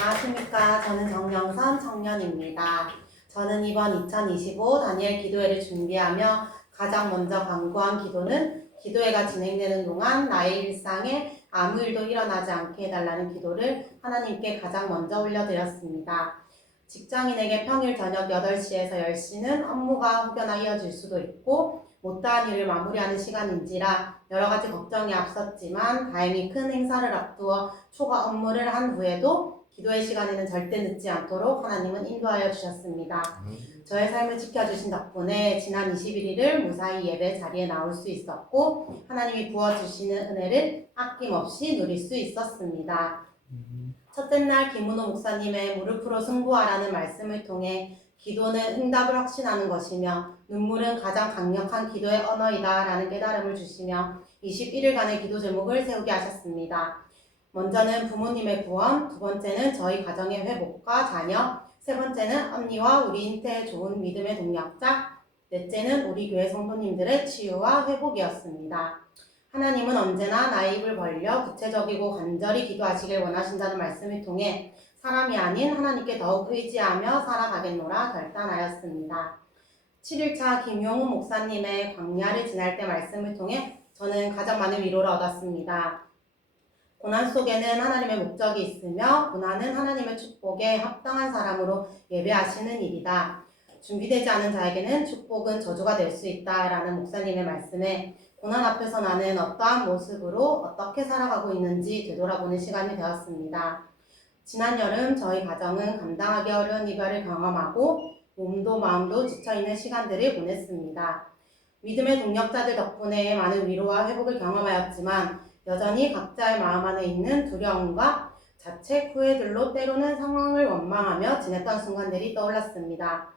안녕하십니까. 저는 정영선 청년입니다. 저는 이번 2025 다니엘 기도회를 준비하며 가장 먼저 간구한 기도는 기도회가 진행되는 동안 나의 일상에 아무 일도 일어나지 않게 해달라는 기도를 하나님께 가장 먼저 올려드렸습니다. 직장인에게 평일 저녁 8시에서 10시는 업무가 혹여나 이어질 수도 있고 못다한 일을 마무리하는 시간인지라 여러 가지 걱정이 앞섰지만 다행히 큰 행사를 앞두어 초과 업무를 한 후에도 기도의 시간에는 절대 늦지 않도록 하나님은 인도하여 주셨습니다. 저의 삶을 지켜주신 덕분에 지난 21일을 무사히 예배 자리에 나올 수 있었고 하나님이 부어주시는 은혜를 아낌없이 누릴 수 있었습니다. 첫째 날 김문호 목사님의 무릎으로 승부하라는 말씀을 통해 기도는 응답을 확신하는 것이며 눈물은 가장 강력한 기도의 언어이다 라는 깨달음을 주시며 21일간의 기도 제목을 세우게 하셨습니다. 먼저는 부모님의 구원, 두 번째는 저희 가정의 회복과 자녀, 세 번째는 언니와 우리 인태의 좋은 믿음의 동력자, 넷째는 우리 교회 성도님들의 치유와 회복이었습니다. 하나님은 언제나 나의 입을 벌려 구체적이고 간절히 기도하시길 원하신다는 말씀을 통해 사람이 아닌 하나님께 더욱 의지하며 살아가겠노라 결단하였습니다. 7일차 김용훈 목사님의 광야를 지날 때 말씀을 통해 저는 가장 많은 위로를 얻었습니다. 고난 속에는 하나님의 목적이 있으며 고난은 하나님의 축복에 합당한 사람으로 예배하시는 일이다. 준비되지 않은 자에게는 축복은 저주가 될 수 있다라는 목사님의 말씀에 고난 앞에서 나는 어떠한 모습으로 어떻게 살아가고 있는지 되돌아보는 시간이 되었습니다. 지난 여름 저희 가정은 감당하기 어려운 이별을 경험하고 몸도 마음도 지쳐있는 시간들을 보냈습니다. 믿음의 동력자들 덕분에 많은 위로와 회복을 경험하였지만 여전히 각자의 마음 안에 있는 두려움과 자책 후회들로 때로는 상황을 원망하며 지냈던 순간들이 떠올랐습니다.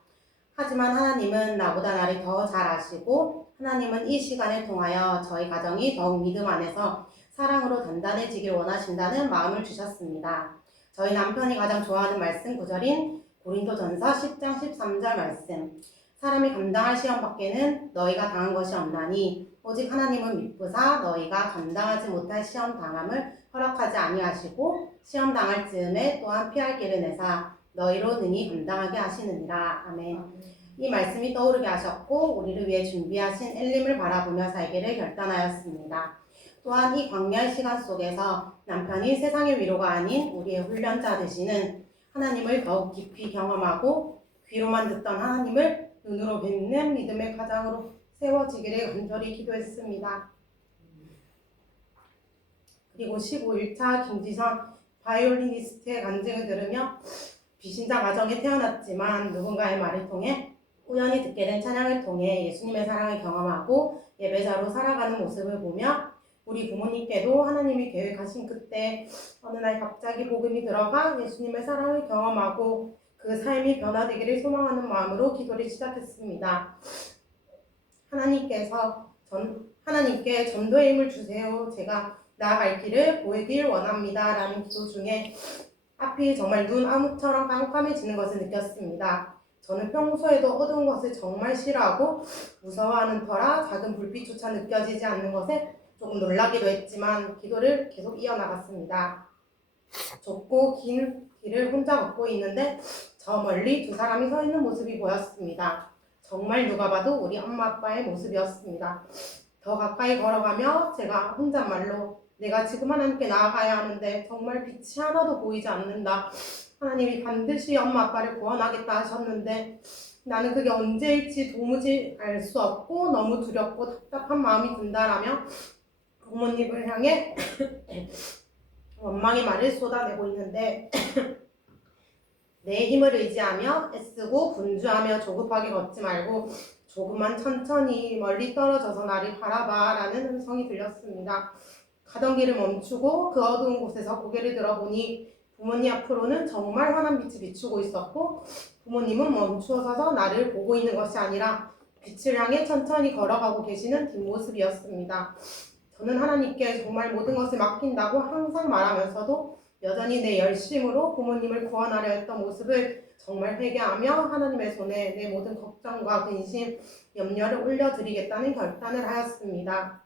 하지만 하나님은 나보다 나를 더 잘 아시고 하나님은 이 시간을 통하여 저희 가정이 더욱 믿음 안에서 사랑으로 단단해지길 원하신다는 마음을 주셨습니다. 저희 남편이 가장 좋아하는 말씀 구절인 고린도전서 10장 13절 말씀. 사람이 감당할 시험 밖에는 너희가 당한 것이 없나니 오직 하나님은 미쁘사 너희가 감당하지 못할 시험 당함을 허락하지 아니하시고 시험 당할 즈음에 또한 피할 길을 내사 너희로 능히 감당하게 하시느니라. 아멘. 이 말씀이 떠오르게 하셨고 우리를 위해 준비하신 엘림을 바라보며 살기를 결단하였습니다. 또한 이 광야의 시간 속에서 남편이 세상의 위로가 아닌 우리의 훈련자 되시는 하나님을 더욱 깊이 경험하고 귀로만 듣던 하나님을 눈으로 뵙는 믿음의 가장으로 세워지기를 간절히 기도했습니다. 그리고 15일차 김지선 바이올리니스트의 간증을 들으며 비신자 가정에 태어났지만 누군가의 말을 통해 우연히 듣게 된 찬양을 통해 예수님의 사랑을 경험하고 예배자로 살아가는 모습을 보며 우리 부모님께도 하나님이 계획하신 그때 어느 날 갑자기 복음이 들어가 예수님의 사랑을 경험하고 그 삶이 변화되기를 소망하는 마음으로 기도를 시작했습니다. 하나님께 전도의 힘을 주세요. 제가 나아갈 길을 보이길 원합니다. 라는 기도 중에 앞이 정말 눈 아무처럼 깜깜해지는 것을 느꼈습니다. 저는 평소에도 어두운 것을 정말 싫어하고 무서워하는 터라 작은 불빛조차 느껴지지 않는 것에 조금 놀라기도 했지만 기도를 계속 이어나갔습니다. 좁고 긴 길을 혼자 걷고 있는데 저 멀리 두 사람이 서 있는 모습이 보였습니다. 정말 누가 봐도 우리 엄마 아빠의 모습이었습니다. 더 가까이 걸어가며 제가 혼잣말로 내가 지금 하나님께 나아가야 하는데 정말 빛이 하나도 보이지 않는다. 하나님이 반드시 엄마 아빠를 구원하겠다 하셨는데 나는 그게 언제일지 도무지 알 수 없고 너무 두렵고 답답한 마음이 든다라며 부모님을 향해 원망의 말을 쏟아내고 있는데 내 힘을 의지하며 애쓰고 분주하며 조급하게 걷지 말고 조금만 천천히 멀리 떨어져서 나를 바라봐 라는 음성이 들렸습니다. 가던 길을 멈추고 그 어두운 곳에서 고개를 들어보니 부모님 앞으로는 정말 환한 빛이 비추고 있었고 부모님은 멈추어서서 나를 보고 있는 것이 아니라 빛을 향해 천천히 걸어가고 계시는 뒷모습이었습니다. 저는 하나님께 정말 모든 것을 맡긴다고 항상 말하면서도 여전히 내 열심으로 부모님을 구원하려 했던 모습을 정말 회개하며 하나님의 손에 내 모든 걱정과 근심, 염려를 올려드리겠다는 결단을 하였습니다.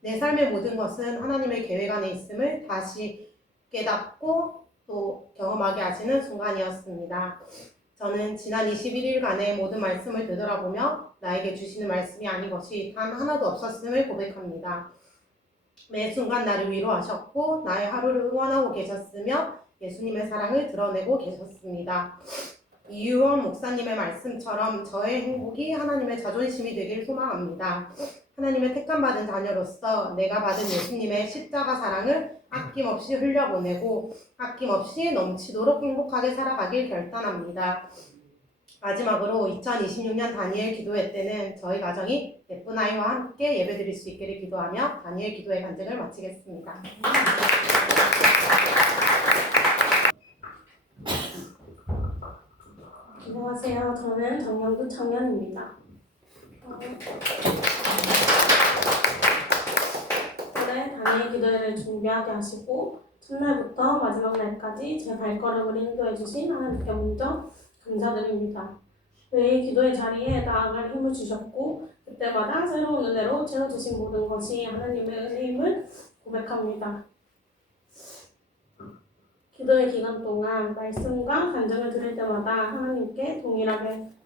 내 삶의 모든 것은 하나님의 계획 안에 있음을 다시 깨닫고 또 경험하게 하시는 순간이었습니다. 저는 지난 21일간의 모든 말씀을 되돌아보며 나에게 주시는 말씀이 아닌 것이 단 하나도 없었음을 고백합니다. 매 순간 나를 위로하셨고 나의 하루를 응원하고 계셨으며 예수님의 사랑을 드러내고 계셨습니다. 이유원 목사님의 말씀처럼 저의 행복이 하나님의 자존심이 되길 소망합니다. 하나님의 택함받은 자녀로서 내가 받은 예수님의 십자가 사랑을 아낌없이 흘려보내고 아낌없이 넘치도록 행복하게 살아가길 결단합니다. 마지막으로 2026년 다니엘 기도회 때는 저희 가정이 예쁜 아이와 함께 예배드릴 수 있기를 기도하며 다니엘 기도회 간증을 마치겠습니다. 안녕하세요. 저는 정영두 청년입니다. 올해 다니엘 기도회를 준비하게 하시고 첫날부터 마지막 날까지 제 발걸음을 인도해 주신 하나님께 먼저 감사드립니다. 매일 기도의 자리에 나아갈 힘을 주셨고 그때마다 새로운 은혜로 채워주신 모든 것이 하나님의 은혜임을 고백합니다. 기도의 기간 동안 말씀과 간증을 들을 때마다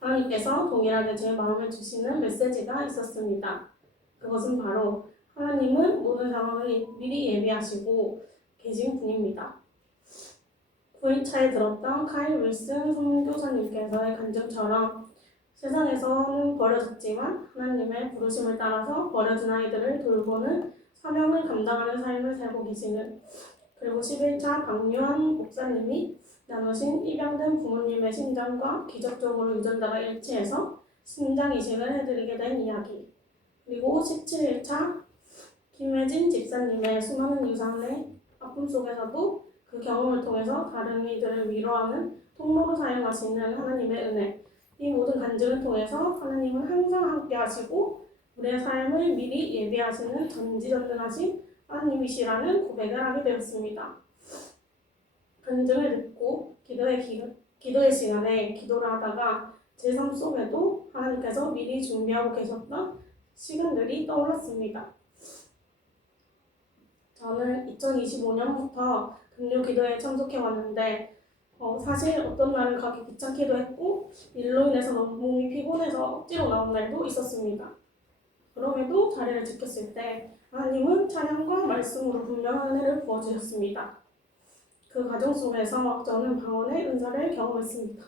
하나님께서 동일하게 제 마음을 주시는 메시지가 있었습니다. 그것은 바로 하나님은 모든 상황을 미리 예비하시고 계신 분입니다. 9일차에 들었던 카일 윌슨 선교사님께서의 간증처럼 세상에서는 버려졌지만 하나님의 부르심을 따라서 버려진 아이들을 돌보는 사명을 감당하는 삶을 살고 계시는, 그리고 11차 박유한 목사님이 나누신 입양된 부모님의 심장과 기적적으로 유전자가 일치해서 심장 이식을 해드리게 된 이야기, 그리고 17일차 김혜진 집사님의 수많은 유산의 아픔 속에서도 그 경험을 통해서 다른 이들을 위로하는 통로로 사용하시는 하나님의 은혜, 이 모든 간증을 통해서 하나님은 항상 함께 하시고 우리의 삶을 미리 예비하시는 전지전능하신 하나님이시라는 고백을 하게 되었습니다. 간증을 듣고 기도의 시간에 기도를 하다가 제 삶 속에도 하나님께서 미리 준비하고 계셨던 시간들이 떠올랐습니다. 저는 2025년부터 금요 기도에 참석해 왔는데 사실 어떤 날은 가기 귀찮기도 했고 일로 인해서 너무 몸이 피곤해서 억지로 나온 날도 있었습니다. 그럼에도 자리를 지켰을 때 하나님은 찬양과 말씀으로 분명한 은혜를 부어주셨습니다. 그 과정 속에서 저는 방언의 은사를 경험했습니다.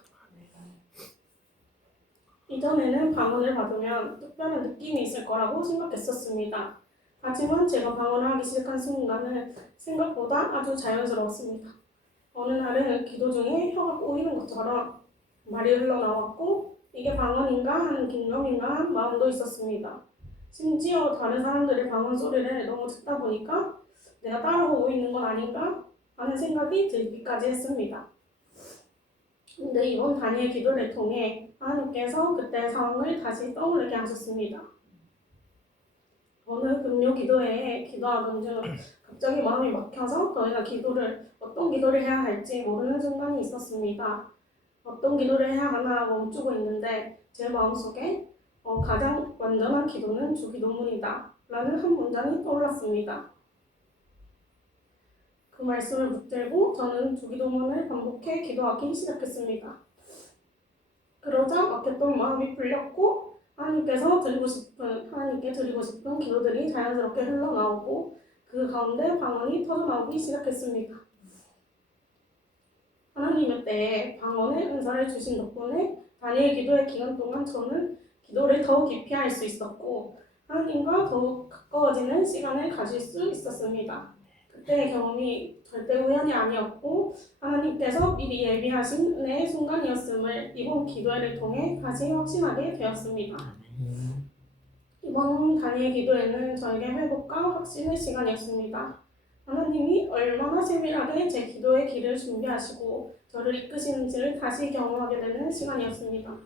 이전에는 방언을 받으면 특별한 느낌이 있을 거라고 생각했었습니다. 하지만 제가 방언을 하기 시작한 순간은 생각보다 아주 자연스러웠습니다. 어느 날은 기도 중에 혀가 꼬이는 것처럼 말이 흘러나왔고 이게 방언인가 하는 긴가민가한 마음도 있었습니다. 심지어 다른 사람들의 방언 소리를 너무 듣다 보니까 내가 따라오고 있는 건 아닌가 하는 생각이 들기까지 했습니다. 근데 이번 다니엘 기도를 통해 하나님께서 그때의 상황을 다시 떠올리게 하셨습니다. 어느 금요 기도회에 기도하던 중 갑자기 마음이 막혀서 더 이상 어떤 기도를 해야 할지 모르는 순간이 있었습니다. 어떤 기도를 해야 하나 멈추고 있는데 제 마음속에 가장 완전한 기도는 주기도문이다 라는 한 문장이 떠올랐습니다. 그 말씀을 붙들고 저는 주기도문을 반복해 기도하기 시작했습니다. 그러자 막혔던 마음이 풀렸고 하나님께 드리고 싶은 기도들이 자연스럽게 흘러나오고 그 가운데 방언이 터져나오기 시작했습니다. 하나님의 때에 방언의 은사를 주신 덕분에 다니엘 기도의 기간 동안 저는 기도를 더욱 깊이 할 수 있었고 하나님과 더욱 가까워지는 시간을 가질 수 있었습니다. 그때의 경험이 절대 우연이 아니었고 하나님께서 미리 예비하신 은혜의 순간이었음을 이번 기도회를 통해 다시 확신하게 되었습니다. 이번 다니엘 기도회는 저에게 회복과 확신의 시간이었습니다. 하나님이 얼마나 세밀하게 제 기도의 길을 준비하시고 저를 이끄시는지를 다시 경험하게 되는 시간이었습니다.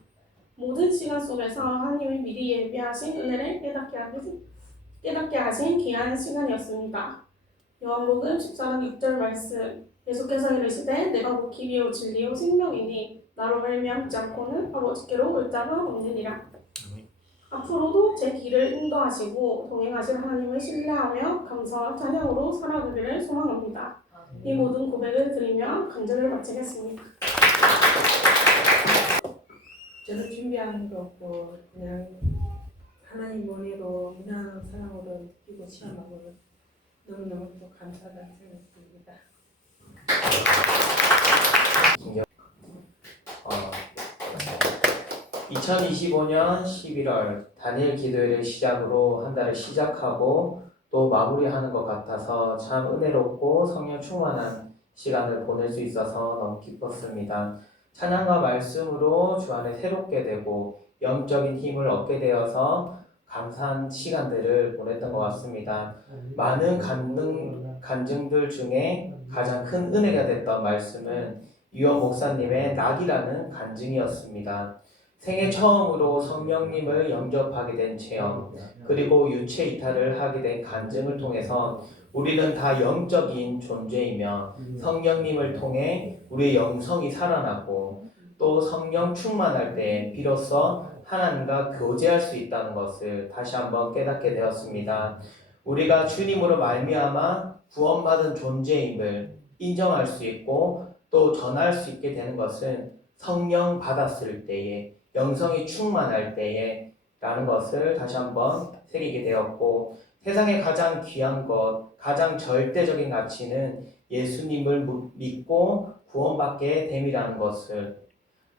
모든 시간 속에서 하나님이 미리 예비하신 은혜를 깨닫게 하신 귀한 시간이었습니다. 요한복음 14장 6절 말씀, 예수께서 이르시되 내가 곧 길이요 진리요 생명이니 나로 말미암지 않고는 아버지께로 올 자가 없느니라. 앞으로도 제 길을 인도하시고 동행하실 하나님을 신뢰하며 감사와 찬양으로 살아가기를 소망합니다. 이 모든 고백을 드리며 간절을 마치겠습니다. 저는 준비하는 거 없고 그냥 하나님 은혜로 묵상으로 느끼고 시험하고 너무너무 또 감사하다는 생각이 듭니다. 2025년 11월 다니엘 기도회를 시작으로 한 달을 시작하고 또 마무리하는 것 같아서 참 은혜롭고 성령 충만한 시간을 보낼 수 있어서 너무 기뻤습니다. 찬양과 말씀으로 주 안에 새롭게 되고 영적인 힘을 얻게 되어서 감사한 시간들을 보냈던 것 같습니다. 많은 간증들 중에 가장 큰 은혜가 됐던 말씀은 유영 목사님의 낙이라는 간증이었습니다. 생애 처음으로 성령님을 영접하게 된 체험, 그리고 유체 이탈을 하게 된 간증을 통해서 우리는 다 영적인 존재이며 성령님을 통해 우리의 영성이 살아나고 또 성령 충만할 때 비로소 하나님과 교제할 수 있다는 것을 다시 한번 깨닫게 되었습니다. 우리가 주님으로 말미암아 구원받은 존재임을 인정할 수 있고 또 전할 수 있게 되는 것은 성령 받았을 때에 영성이 충만할 때에 라는 것을 다시 한번 새기게 되었고, 세상에 가장 귀한 것, 가장 절대적인 가치는 예수님을 믿고 구원받게 됨이라는 것을,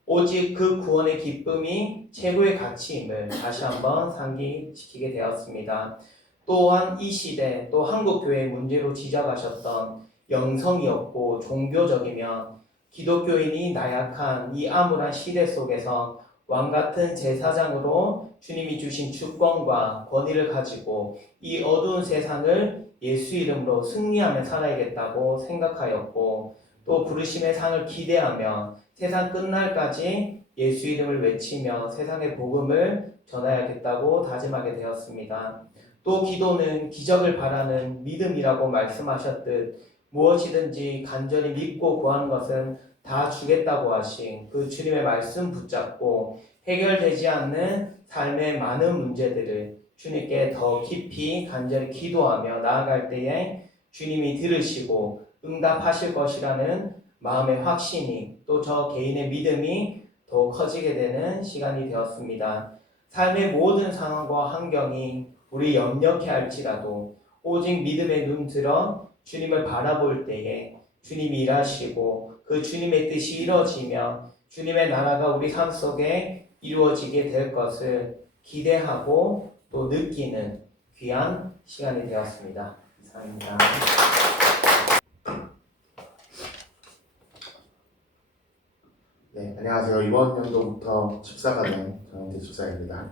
오직 그 구원의 기쁨이 최고의 가치임을 다시 한번 상기시키게 되었습니다. 또한 이 시대 또 한국교회의 문제로 지적하셨던 영성이었고 종교적이며 기독교인이 나약한 이 암울한 시대 속에서 왕같은 제사장으로 주님이 주신 주권과 권위를 가지고 이 어두운 세상을 예수 이름으로 승리하며 살아야겠다고 생각하였고, 또 부르심의 상을 기대하며 세상 끝날까지 예수 이름을 외치며 세상의 복음을 전하야겠다고 다짐하게 되었습니다. 또 기도는 기적을 바라는 믿음이라고 말씀하셨듯 무엇이든지 간절히 믿고 구하는 것은 다 주겠다고 하신 그 주님의 말씀 붙잡고 해결되지 않는 삶의 많은 문제들을 주님께 더 깊이 간절히 기도하며 나아갈 때에 주님이 들으시고 응답하실 것이라는 마음의 확신이 또 저 개인의 믿음이 더 커지게 되는 시간이 되었습니다. 삶의 모든 상황과 환경이 우리 염려케 할지라도 오직 믿음의 눈 들어 주님을 바라볼 때에 주님이 일하시고 그 주님의 뜻이 이루어지며 주님의 나라가 우리 삶 속에 이루어지게 될 것을 기대하고 또 느끼는 귀한 시간이 되었습니다. 이상입니다. 네, 안녕하세요. 이번 연도부터 집사가 된 정은태 집사입니다.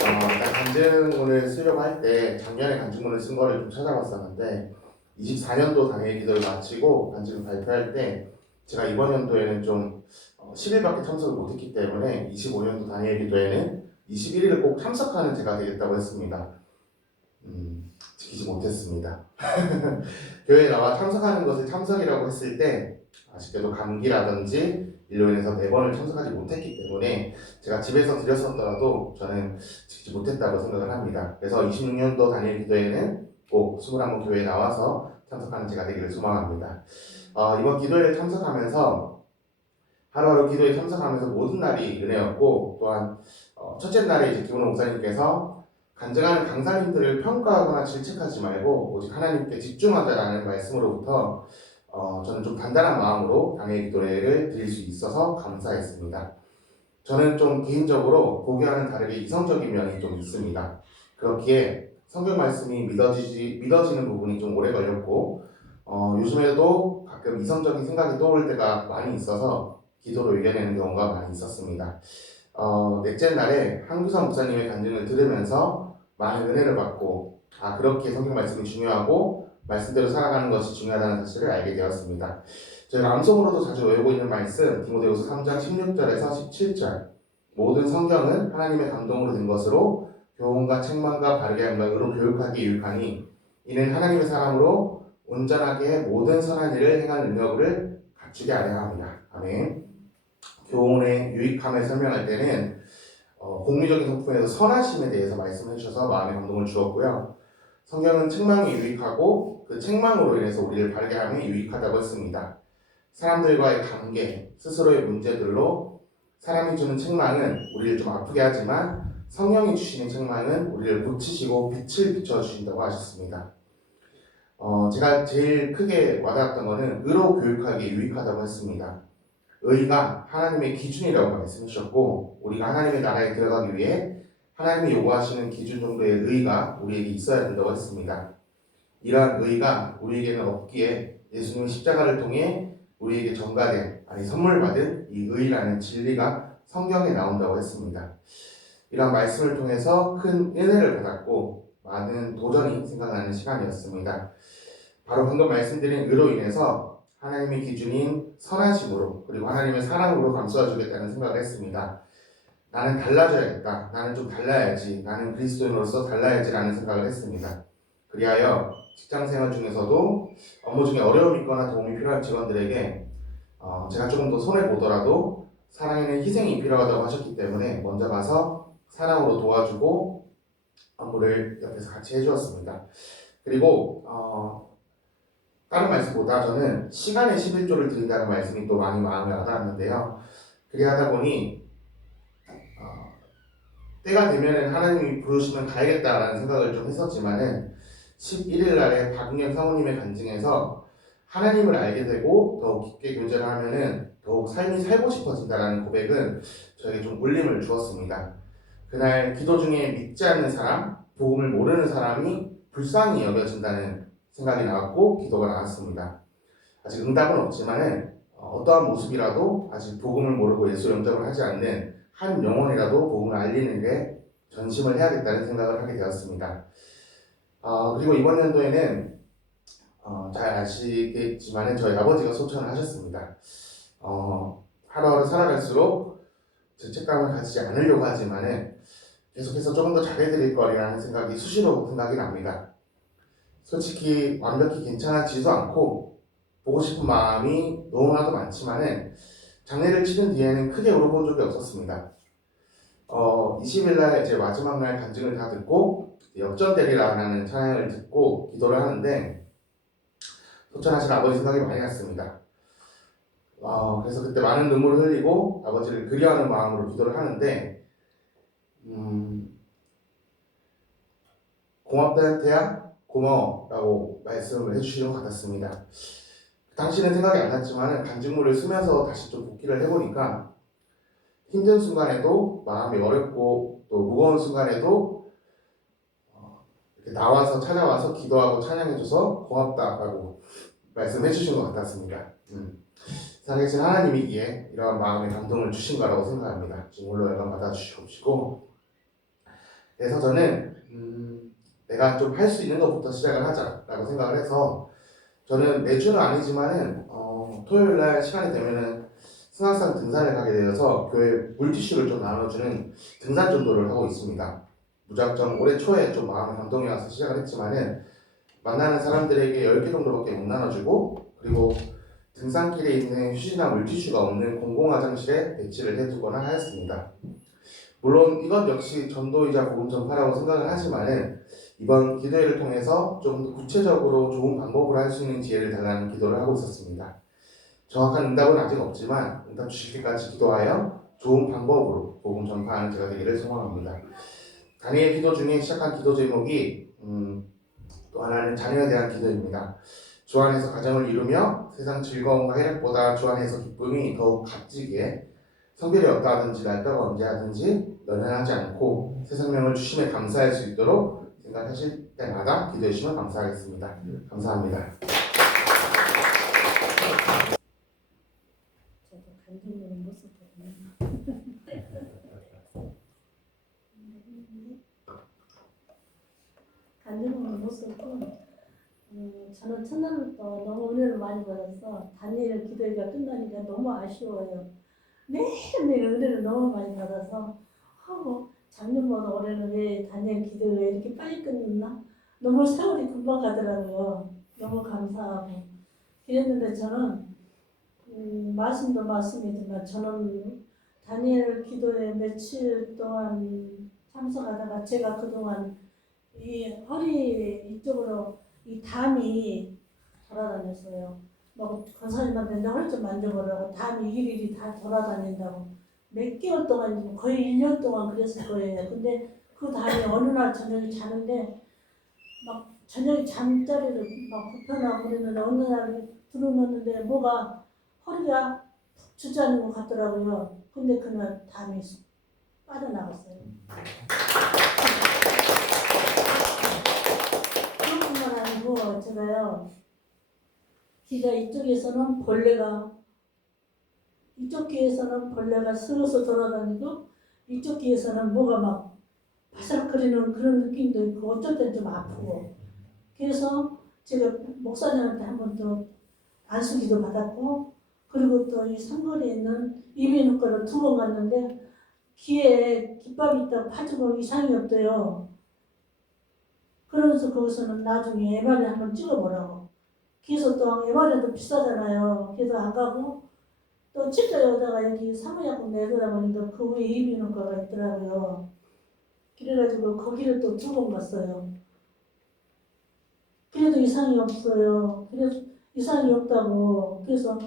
네, 간증문을 쓰려고 할 때 작년에 간증문을 쓴 거를 좀 찾아봤었는데 24년도 당일 기도를 마치고 간증을 발표할 때 제가 이번 연도에는 좀 10일밖에 참석을 못했기 때문에 25년도 당일 기도에는 21일을 꼭 참석하는 제가 되겠다고 했습니다. 지키지 못했습니다. 교회에 나와 참석하는 것을 참석이라고 했을 때 아쉽게도 감기라든지 일로 인해서 4번을 참석하지 못했기 때문에 제가 집에서 드렸었더라도 저는 지키지 못했다고 생각을 합니다. 그래서 26년도 단일 기도회는 꼭 21번 교회에 나와서 참석하는 제가 되기를 소망합니다. 이번 기도회를 참석하면서 하루하루 기도에 참석하면서 모든 날이 은혜였고, 또한 첫째 날에 이제 김원호 목사님께서 간증하는 강사님들을 평가하거나 질책하지 말고 오직 하나님께 집중하자라는 말씀으로부터 저는 좀 단단한 마음으로 당일 기도회를 드릴 수 있어서 감사했습니다. 저는 좀 개인적으로 보기와는 다르게 이성적인 면이 좀 있습니다. 그렇기에 성경 말씀이 믿어지는 부분이 좀 오래 걸렸고 요즘에도 가끔 이성적인 생각이 떠오를 때가 많이 있어서 기도로 이겨내는 경우가 많이 있었습니다. 넷째 날에 한규성 목사님의 간증을 들으면서 많은 은혜를 받고 그렇게 성경 말씀이 중요하고 말씀대로 살아가는 것이 중요하다는 사실을 알게 되었습니다. 저희가 암송으로도 자주 외우고 있는 말씀 디모데후서 3장 16절에서 17절 모든 성경은 하나님의 감동으로 된 것으로 교훈과 책망과 바르게 함과 의로 교육하기 유익하니 이는 하나님의 사람으로 온전하게 모든 선한 일을 행하는 능력을 갖추게 하려 합니다. 아멘. 교훈의 유익함을 설명할 때는 공리적인 성품에서 선하심에 대해서 말씀해 주셔서 마음의 감동을 주었고요. 성경은 책망이 유익하고 그 책망으로 인해서 우리를 바르게 함이 유익하다고 했습니다. 사람들과의 관계, 스스로의 문제들로 사람이 주는 책망은 우리를 좀 아프게 하지만 성령이 주시는 책망은 우리를 고치시고 빛을 비춰주신다고 하셨습니다. 제가 제일 크게 와닿았던 것은 의로 교육하기에 유익하다고 했습니다. 의가 하나님의 기준이라고 말씀해 주셨고 우리가 하나님의 나라에 들어가기 위해 하나님이 요구하시는 기준 정도의 의가 우리에게 있어야 된다고 했습니다. 이러한 의가 우리에게는 없기에 예수님의 십자가를 통해 우리에게 전가된, 아니 선물 받은 이 의라는 진리가 성경에 나온다고 했습니다. 이러한 말씀을 통해서 큰 은혜를 받았고 많은 도전이 생각나는 시간이었습니다. 바로 방금 말씀드린 의로 인해서 하나님의 기준인 선하심으로 그리고 하나님의 사랑으로 감싸 주겠다는 생각을 했습니다. 나는 달라져야겠다. 나는 좀 달라야지. 나는 그리스도인으로서 달라야지라는 생각을 했습니다. 그리하여 직장생활 중에서도 업무 중에 어려움이 있거나 도움이 필요한 직원들에게 제가 조금 더 손해보더라도 사랑에는 희생이 필요하다고 하셨기 때문에 먼저 가서 사랑으로 도와주고 업무를 옆에서 같이 해주었습니다. 그리고 다른 말씀보다 저는 시간의 11조를 드린다는 말씀이 또 많이 마음에 와닿았는데요. 그리하다 보니 때가 되면은 하나님이 부르시면 가야겠다라는 생각을 좀 했었지만은 11일 날에 박은경 사모님의 간증에서 하나님을 알게 되고 더욱 깊게 교제를 하면은 더욱 삶이 살고 싶어진다라는 고백은 저에게 좀 울림을 주었습니다. 그날 기도 중에 믿지 않는 사람, 복음을 모르는 사람이 불쌍히 여겨진다는 생각이 나왔고 기도가 나왔습니다. 아직 응답은 없지만은 어떠한 모습이라도 아직 복음을 모르고 예수 영접을 하지 않는 한 영혼이라도 복음을 알리는 데 전심을 해야겠다는 생각을 하게 되었습니다. 그리고 이번 연도에는 잘 아시겠지만 저희 아버지가 소천을 하셨습니다. 하루하루 살아갈수록 죄책감을 가지지 않으려고 하지만은 계속해서 조금 더 잘해드릴 거라는 생각이 수시로 생각이 납니다. 솔직히 완벽히 괜찮아지지도 않고 보고 싶은 마음이 너무나도 많지만은 장례를 치른 뒤에는 크게 울어본 적이 없었습니다. 20일날 이제 마지막 날 간증을 다 듣고 역전되리라는 찬양을 듣고 기도를 하는데 소천하신 아버지 생각이 많이 났습니다. 그래서 그때 많은 눈물을 흘리고 아버지를 그리워하는 마음으로 기도를 하는데 고맙다 태야 고마워라고 말씀을 해주시는 것 같았습니다. 당시는 생각이 안 났지만 간증물을 쓰면서 다시 좀 복기를 해보니까 힘든 순간에도 마음이 어렵고 또 무거운 순간에도 이렇게 나와서 찾아와서 기도하고 찬양해줘서 고맙다라고 말씀해 주신 것 같았습니다. 살아계신 하나님이기에 이러한 마음의 감동을 주신 거라고 생각합니다. 지금으로 영광 받아주시옵시고 그래서 저는 내가 좀 할 수 있는 것부터 시작을 하자라고 생각을 해서 저는 매주는 아니지만은 토요일날 시간이 되면은 승합산 등산을 가게 되어서 교회 물티슈를 좀 나눠주는 등산 전도를 하고 있습니다. 무작정 올해 초에 좀 마음의 감동이 와서 시작을 했지만은 만나는 사람들에게 10개 정도밖에 못 나눠주고 그리고 등산길에 있는 휴지나 물티슈가 없는 공공화장실에 배치를 해두거나 하였습니다. 물론 이것 역시 전도이자 복음 전파라고 생각을 하지만은 이번 기도회를 통해서 좀 더 구체적으로 좋은 방법으로 할 수 있는 지혜를 달라는 기도를 하고 있었습니다. 정확한 응답은 아직 없지만 응답 주실 때까지 기도하여 좋은 방법으로 복음 전파하는 제가 되기를 소망합니다. 다니엘 기도 중에 시작한 기도 제목이 또 하나는 자녀에 대한 기도입니다. 주 안에서 가정을 이루며 세상 즐거움과 쾌락보다 주 안에서 기쁨이 더욱 값지기에 성별이 어떠하든지 날짜가 언제 하든지 연연하지 않고 새 생명을 주심에 감사할 수 있도록 생각하실 때마다 기도해 주시면 감사하겠습니다. 감사합니다. 저도 간증으로 모습 보면 간증으로 모습 저는 첫날부터 너무 은혜를 많이 받아서 다니엘 기도회가 끝나니까 너무 아쉬워요. 매일매일 은혜를 너무 많이 받아서 작년보다 올해는 왜 다니엘 기도회가 이렇게 빨리 끝났나? 너무 세월이 금방 가더라고요. 너무 감사하고 그랬는데 저는 말씀도 말씀이지만 저는 다니엘 기도회 며칠 동안 참석하다가 제가 그동안 이 허리 이쪽으로 이 담이 돌아다녔어요. 뭐 권사님한테 허리 좀 만져보라고 담이 일일이 다 돌아다닌다고 몇 개월 동안 거의 1년 동안 그랬을 거예요. 근데 그 담이 어느 날 저녁에 자는데 막 저녁에 잠자리를 막 불편하고 그랬는데 어느 날 들어놓는데 뭐가 허리가 푹 주저앉는 것 같더라고요. 근데 그날 담이 빠져나갔어요. 그것뿐만 아니고 제가요 귀가 이쪽에서는 벌레가 이쪽 귀에서는 벌레가 스르스 돌아다니고 이쪽 귀에서는 뭐가 막 바삭거리는 그런 느낌도 있고 어쩔 땐 좀 아프고 그래서 제가 목사님한테 한 번 또 안수기도 받았고 그리고 또 이 상거리에 있는 이비인후과를 2번 갔는데 귀에 깃밥이 있다고 파주고 이상이 없대요. 그러면서 거기서는 나중에 MRI 한번 찍어보라고. 그래서 또 MRI도 비싸잖아요. 그래서 안 가고 또 진짜 여자가 여기 사무약국 내려다보니까 그 위에 이비인후과가 있더라고요. 그래가지고 거기를 또 2번 갔어요. 그래도 이상이 없어요. 그래서 이상이 없다고. 그래서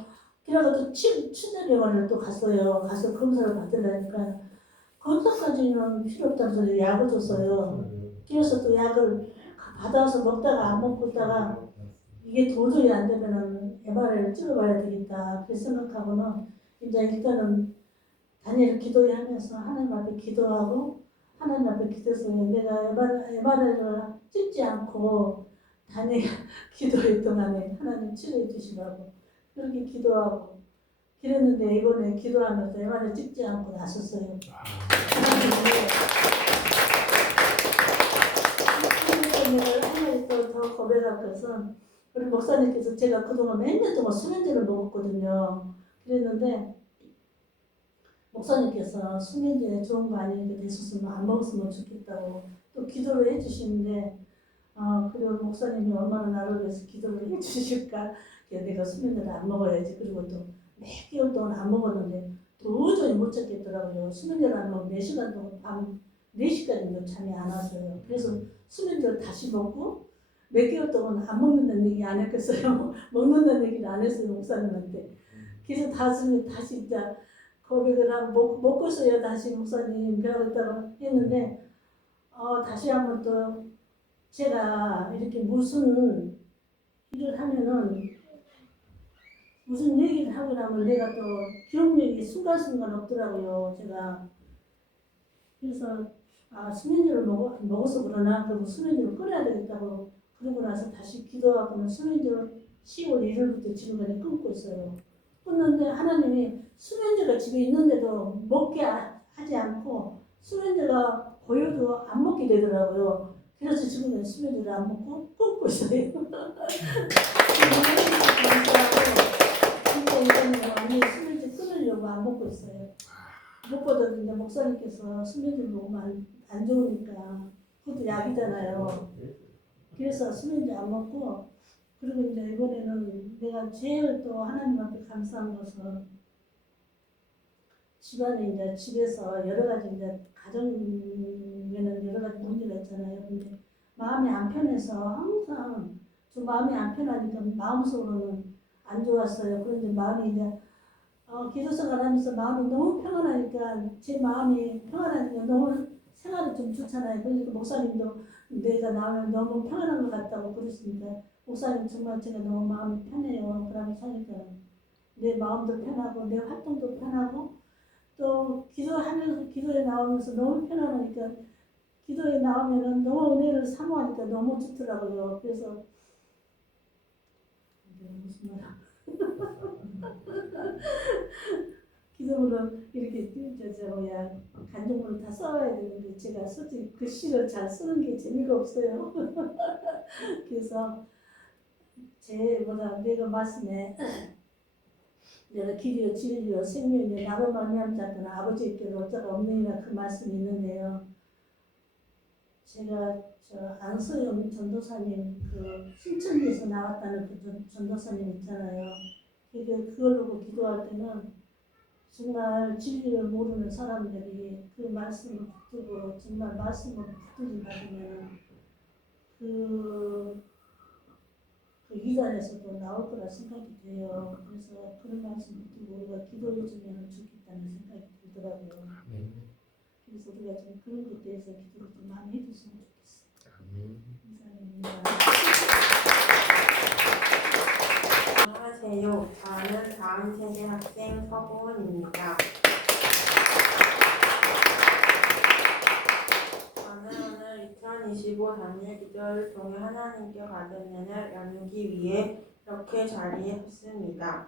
그래가지고 친내병원을 또 갔어요. 가서 검사를 받으려니까 검사까지는 필요 없다는 소리 약을 줬어요. 그래서 또 약을 받아서 먹다가 안 먹고 있다가 이게 도저히 안 되면은 MRI를 찍어봐야 되겠다. 그렇게 생각하고는 이제 일단은 다니엘 기도하면서 하나님 앞에 기도하고 하나님 앞에 기도해서 내가 MRI를 찍지 않고 다니엘 기도할 동안에 하나님 치료해 주시라고 그렇게 기도하고 그랬는데 이번에 기도하면서 MRI 찍지 않고 나섰어요. 내가 한 가지 더 고백할 것은 우리 목사님께서 제가 그동안 몇 년 동안 수면제를 먹었거든요. 그랬는데 목사님께서 수면제 좋은 거 아니니까 됐었으면 안 먹었으면 좋겠다고 또 기도를 해주시는데 그리고 목사님이 얼마나 나를 위해서 기도를 해주실까 그래서 내가 수면제를 안 먹어야지 그리고 또 몇 개월 동안 안 먹었는데 도저히 못 찾겠더라고요. 수면제를 안 먹으면 4시간 동안 밤 4시까지도 잠이 안 왔어요. 그래서 수면제를 다시 먹고 몇 개월 동안 안 먹는다는 얘기 안 했겠어요. 먹는다는 얘기를 안 했어요 목사님한테. 그래서 다시 이제 고백을 하고 먹고서야 다시 목사님 배우겠다고 했는데 다시 한번 또 제가 이렇게 무슨 일을 하면은 무슨 얘기를 하고 나면 내가 또 기억력이 순간순간 없더라고요 제가. 그래서 수면제를 먹어서 그러나 그리고 수면제를 끊어야 되겠다고 그러고 나서 다시 기도하고는 수면제를 10월 1일부터 지금까지 끊고 있어요. 끊는데 하나님이 수면제가 집에 있는데도 먹게 하지 않고 수면제가 보여도 안 먹게 되더라고요. 그래서 지금은 수면제를 안 먹고 끊고 있어요. 진짜 이거는 완전히 수면제 끊으려고 안 먹고 있어요. 무엇보다 이제 목사님께서 수면제를 먹으면 안 좋으니까 그것도 약이잖아요. 그래서 수면제 안 먹고 그리고 이제 이번에는 내가 제일 또 하나님 앞에 감사한 것은 집안에 이제 집에서 여러 가지 이제 가정에는 여러 가지 문제가 있잖아요. 근데 마음이 안 편해서 항상 좀 마음이 안 편하니까 마음속으로는 안 좋았어요. 그런데 마음이 이제 기도 생활하면서 마음이 너무 평안하니까 제 마음이 평안하니까 너무 생활이 좀 좋잖아요. 그러니까 목사님도 내가 나오면 너무 평안한 것 같다고 그러십니다. 목사님 정말 제가 너무 마음이 편해요. 그러면서 하니까 내 마음도 편하고 내 활동도 편하고 또 기도하면서 기도에 나오면서 너무 편안하니까 기도에 나오면은 너무 은혜를 사모하니까 너무 좋더라고요. 그래서 무슨 말 기도문을 이렇게 간증문을 다 써야 되는데 제가 솔직히 글씨를 잘 쓰는 게 재미가 없어요. 그래서 내가 말씀에 내가 길이요 진리요 생명이요 나로 말미암지 않는 아버지께로 어쩌가 없느니라 그 말씀이 있는데요. 제가 안소영 전도사님 그 신천지에서 나왔다는 그 전도사님 있잖아요. 그걸 보고 기도할 때는 정말 진리를 모르는 사람들이 그 말씀을 붙들고 정말 말씀을 붙들고 받으면 그 이단에서도 나올 거라 생각이 돼요. 그래서 그런 말씀 듣고 우리가 기도해 주면 좋겠다는 생각이 들더라고요. 그래서 우리가 좀 그런 것에 대해서 기도를 좀 많이 해줬으면 좋겠어요. 감사합니다. 안녕하세요. 저는 다음 세대 학생 서보은입니다. 저는 오늘 2025 다니엘 기도를 통해 하나님께 받은 은혜를 나누기 위해 이렇게 자리했습니다.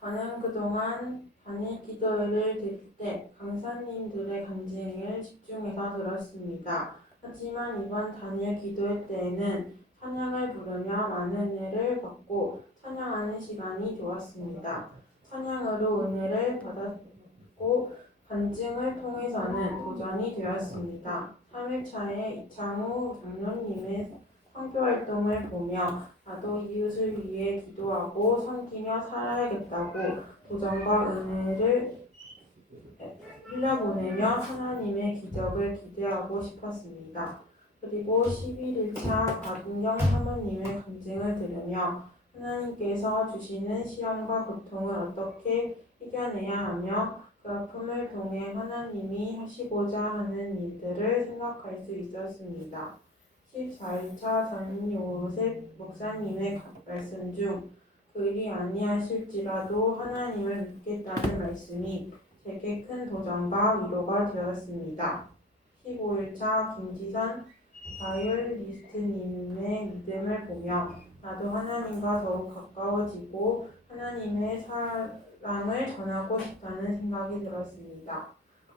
저는 그동안 다니엘 기도회를 들을 때 강사님들의 간증을 집중해서 들었습니다. 하지만 이번 다니엘 기도회 때에는 찬양을 부르며 많은 은혜를 받고 찬양하는 시간이 좋았습니다. 찬양으로 은혜를 받았고 간증을 통해서는 도전이 되었습니다. 3일차에 이창우 장로님의 선교활동을 보며 나도 이웃을 위해 기도하고 섬기며 살아야겠다고 도전과 은혜를 흘려보내며 하나님의 기적을 기대하고 싶었습니다. 그리고 11일차 박은경 사모님의 간증을 들으며 하나님께서 주시는 시험과 고통을 어떻게 이겨내야 하며 그 아픔을 통해 하나님이 하시고자 하는 일들을 생각할 수 있었습니다. 14일차 전요셉 목사님의 말씀 중 그 일이 아니하실지라도 하나님을 믿겠다는 말씀이 제게 큰 도전과 위로가 되었습니다. 15일차 김지선 바이올리스트님의 믿음을 보며 나도 하나님과 더욱 가까워지고 하나님의 사랑을 전하고 싶다는 생각이 들었습니다.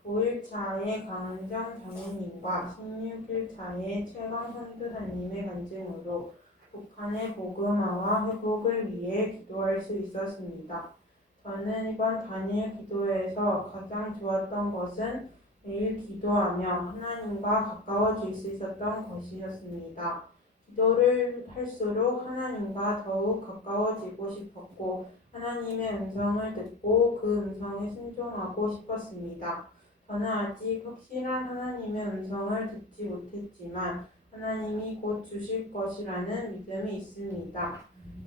5일차의 강은정 장로님과 16일차의 최강 선교사님의 간증으로 북한의 복음화와 회복을 위해 기도할 수 있었습니다. 저는 이번 다니엘 기도회에서 가장 좋았던 것은 매일 기도하며 하나님과 가까워질 수 있었던 것이었습니다. 기도를 할수록 하나님과 더욱 가까워지고 싶었고 하나님의 음성을 듣고 그 음성에 순종하고 싶었습니다. 저는 아직 확실한 하나님의 음성을 듣지 못했지만 하나님이 곧 주실 것이라는 믿음이 있습니다.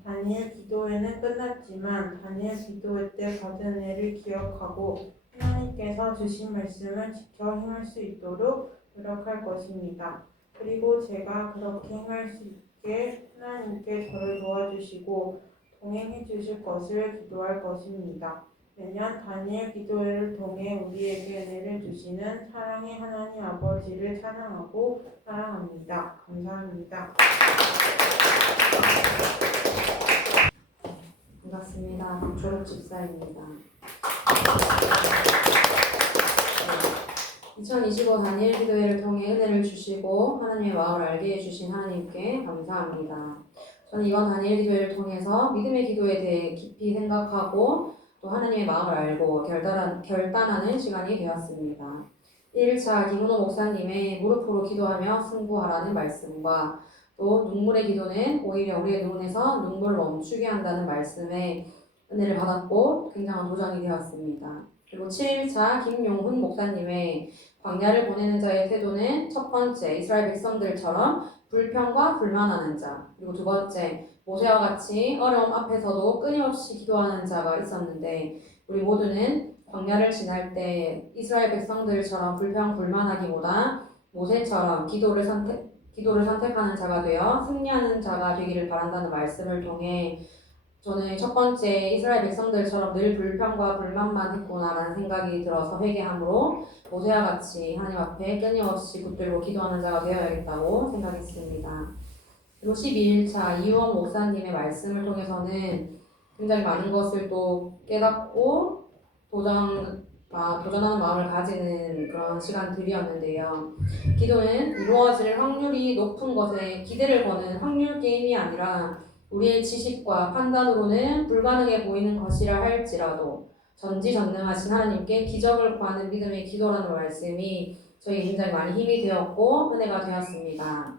다니엘 기도회는 끝났지만 다니엘 기도회 때 받은 은혜를 기억하고 하나님께서 주신 말씀을 지켜 행할 수 있도록 노력할 것입니다. 그리고 제가 그렇게 행할 수 있게 하나님께 저를 도와주시고 동행해 주실 것을 기도할 것입니다. 매년 다니엘 기도회를 통해 우리에게 은혜를 주시는 사랑의 하나님 아버지를 찬양하고 사랑합니다. 감사합니다. 반갑습니다. 박초록 집사입니다. 2025 다니엘 기도회를 통해 은혜를 주시고 하나님의 마음을 알게 해주신 하나님께 감사합니다. 저는 이번 다니엘 기도회를 통해서 믿음의 기도에 대해 깊이 생각하고 또 하나님의 마음을 알고 결단하는 시간이 되었습니다. 1일차 김은호 목사님의 무릎으로 기도하며 승부하라는 말씀과 또 눈물의 기도는 오히려 우리의 눈에서 눈물을 멈추게 한다는 말씀에 은혜를 받았고 굉장한 도전이 되었습니다. 그리고 7일차 김용훈 목사님의 광야를 보내는 자의 태도는 첫 번째 이스라엘 백성들처럼 불평과 불만하는 자, 그리고 두 번째 모세와 같이 어려움 앞에서도 끊임없이 기도하는 자가 있었는데 우리 모두는 광야를 지날 때 이스라엘 백성들처럼 불평 불만하기보다 모세처럼 기도를 선택하는 자가 되어 승리하는 자가 되기를 바란다는 말씀을 통해 저는 첫 번째 이스라엘 백성들처럼 늘 불평과 불만만 했구나라는 생각이 들어서 회개함으로 모세와 같이 하나님 앞에 끊임없이 붙들고 기도하는 자가 되어야겠다고 생각했습니다. 그리고 12일차 이우원 목사님의 말씀을 통해서는 굉장히 많은 것을 또 깨닫고 도전하는 마음을 가지는 그런 시간들이었는데요. 기도는 이루어질 확률이 높은 것에 기대를 거는 확률 게임이 아니라 우리의 지식과 판단으로는 불가능해 보이는 것이라 할지라도 전지전능하신 하나님께 기적을 구하는 믿음의 기도라는 말씀이 저희 굉장히 많이 힘이 되었고 은혜가 되었습니다.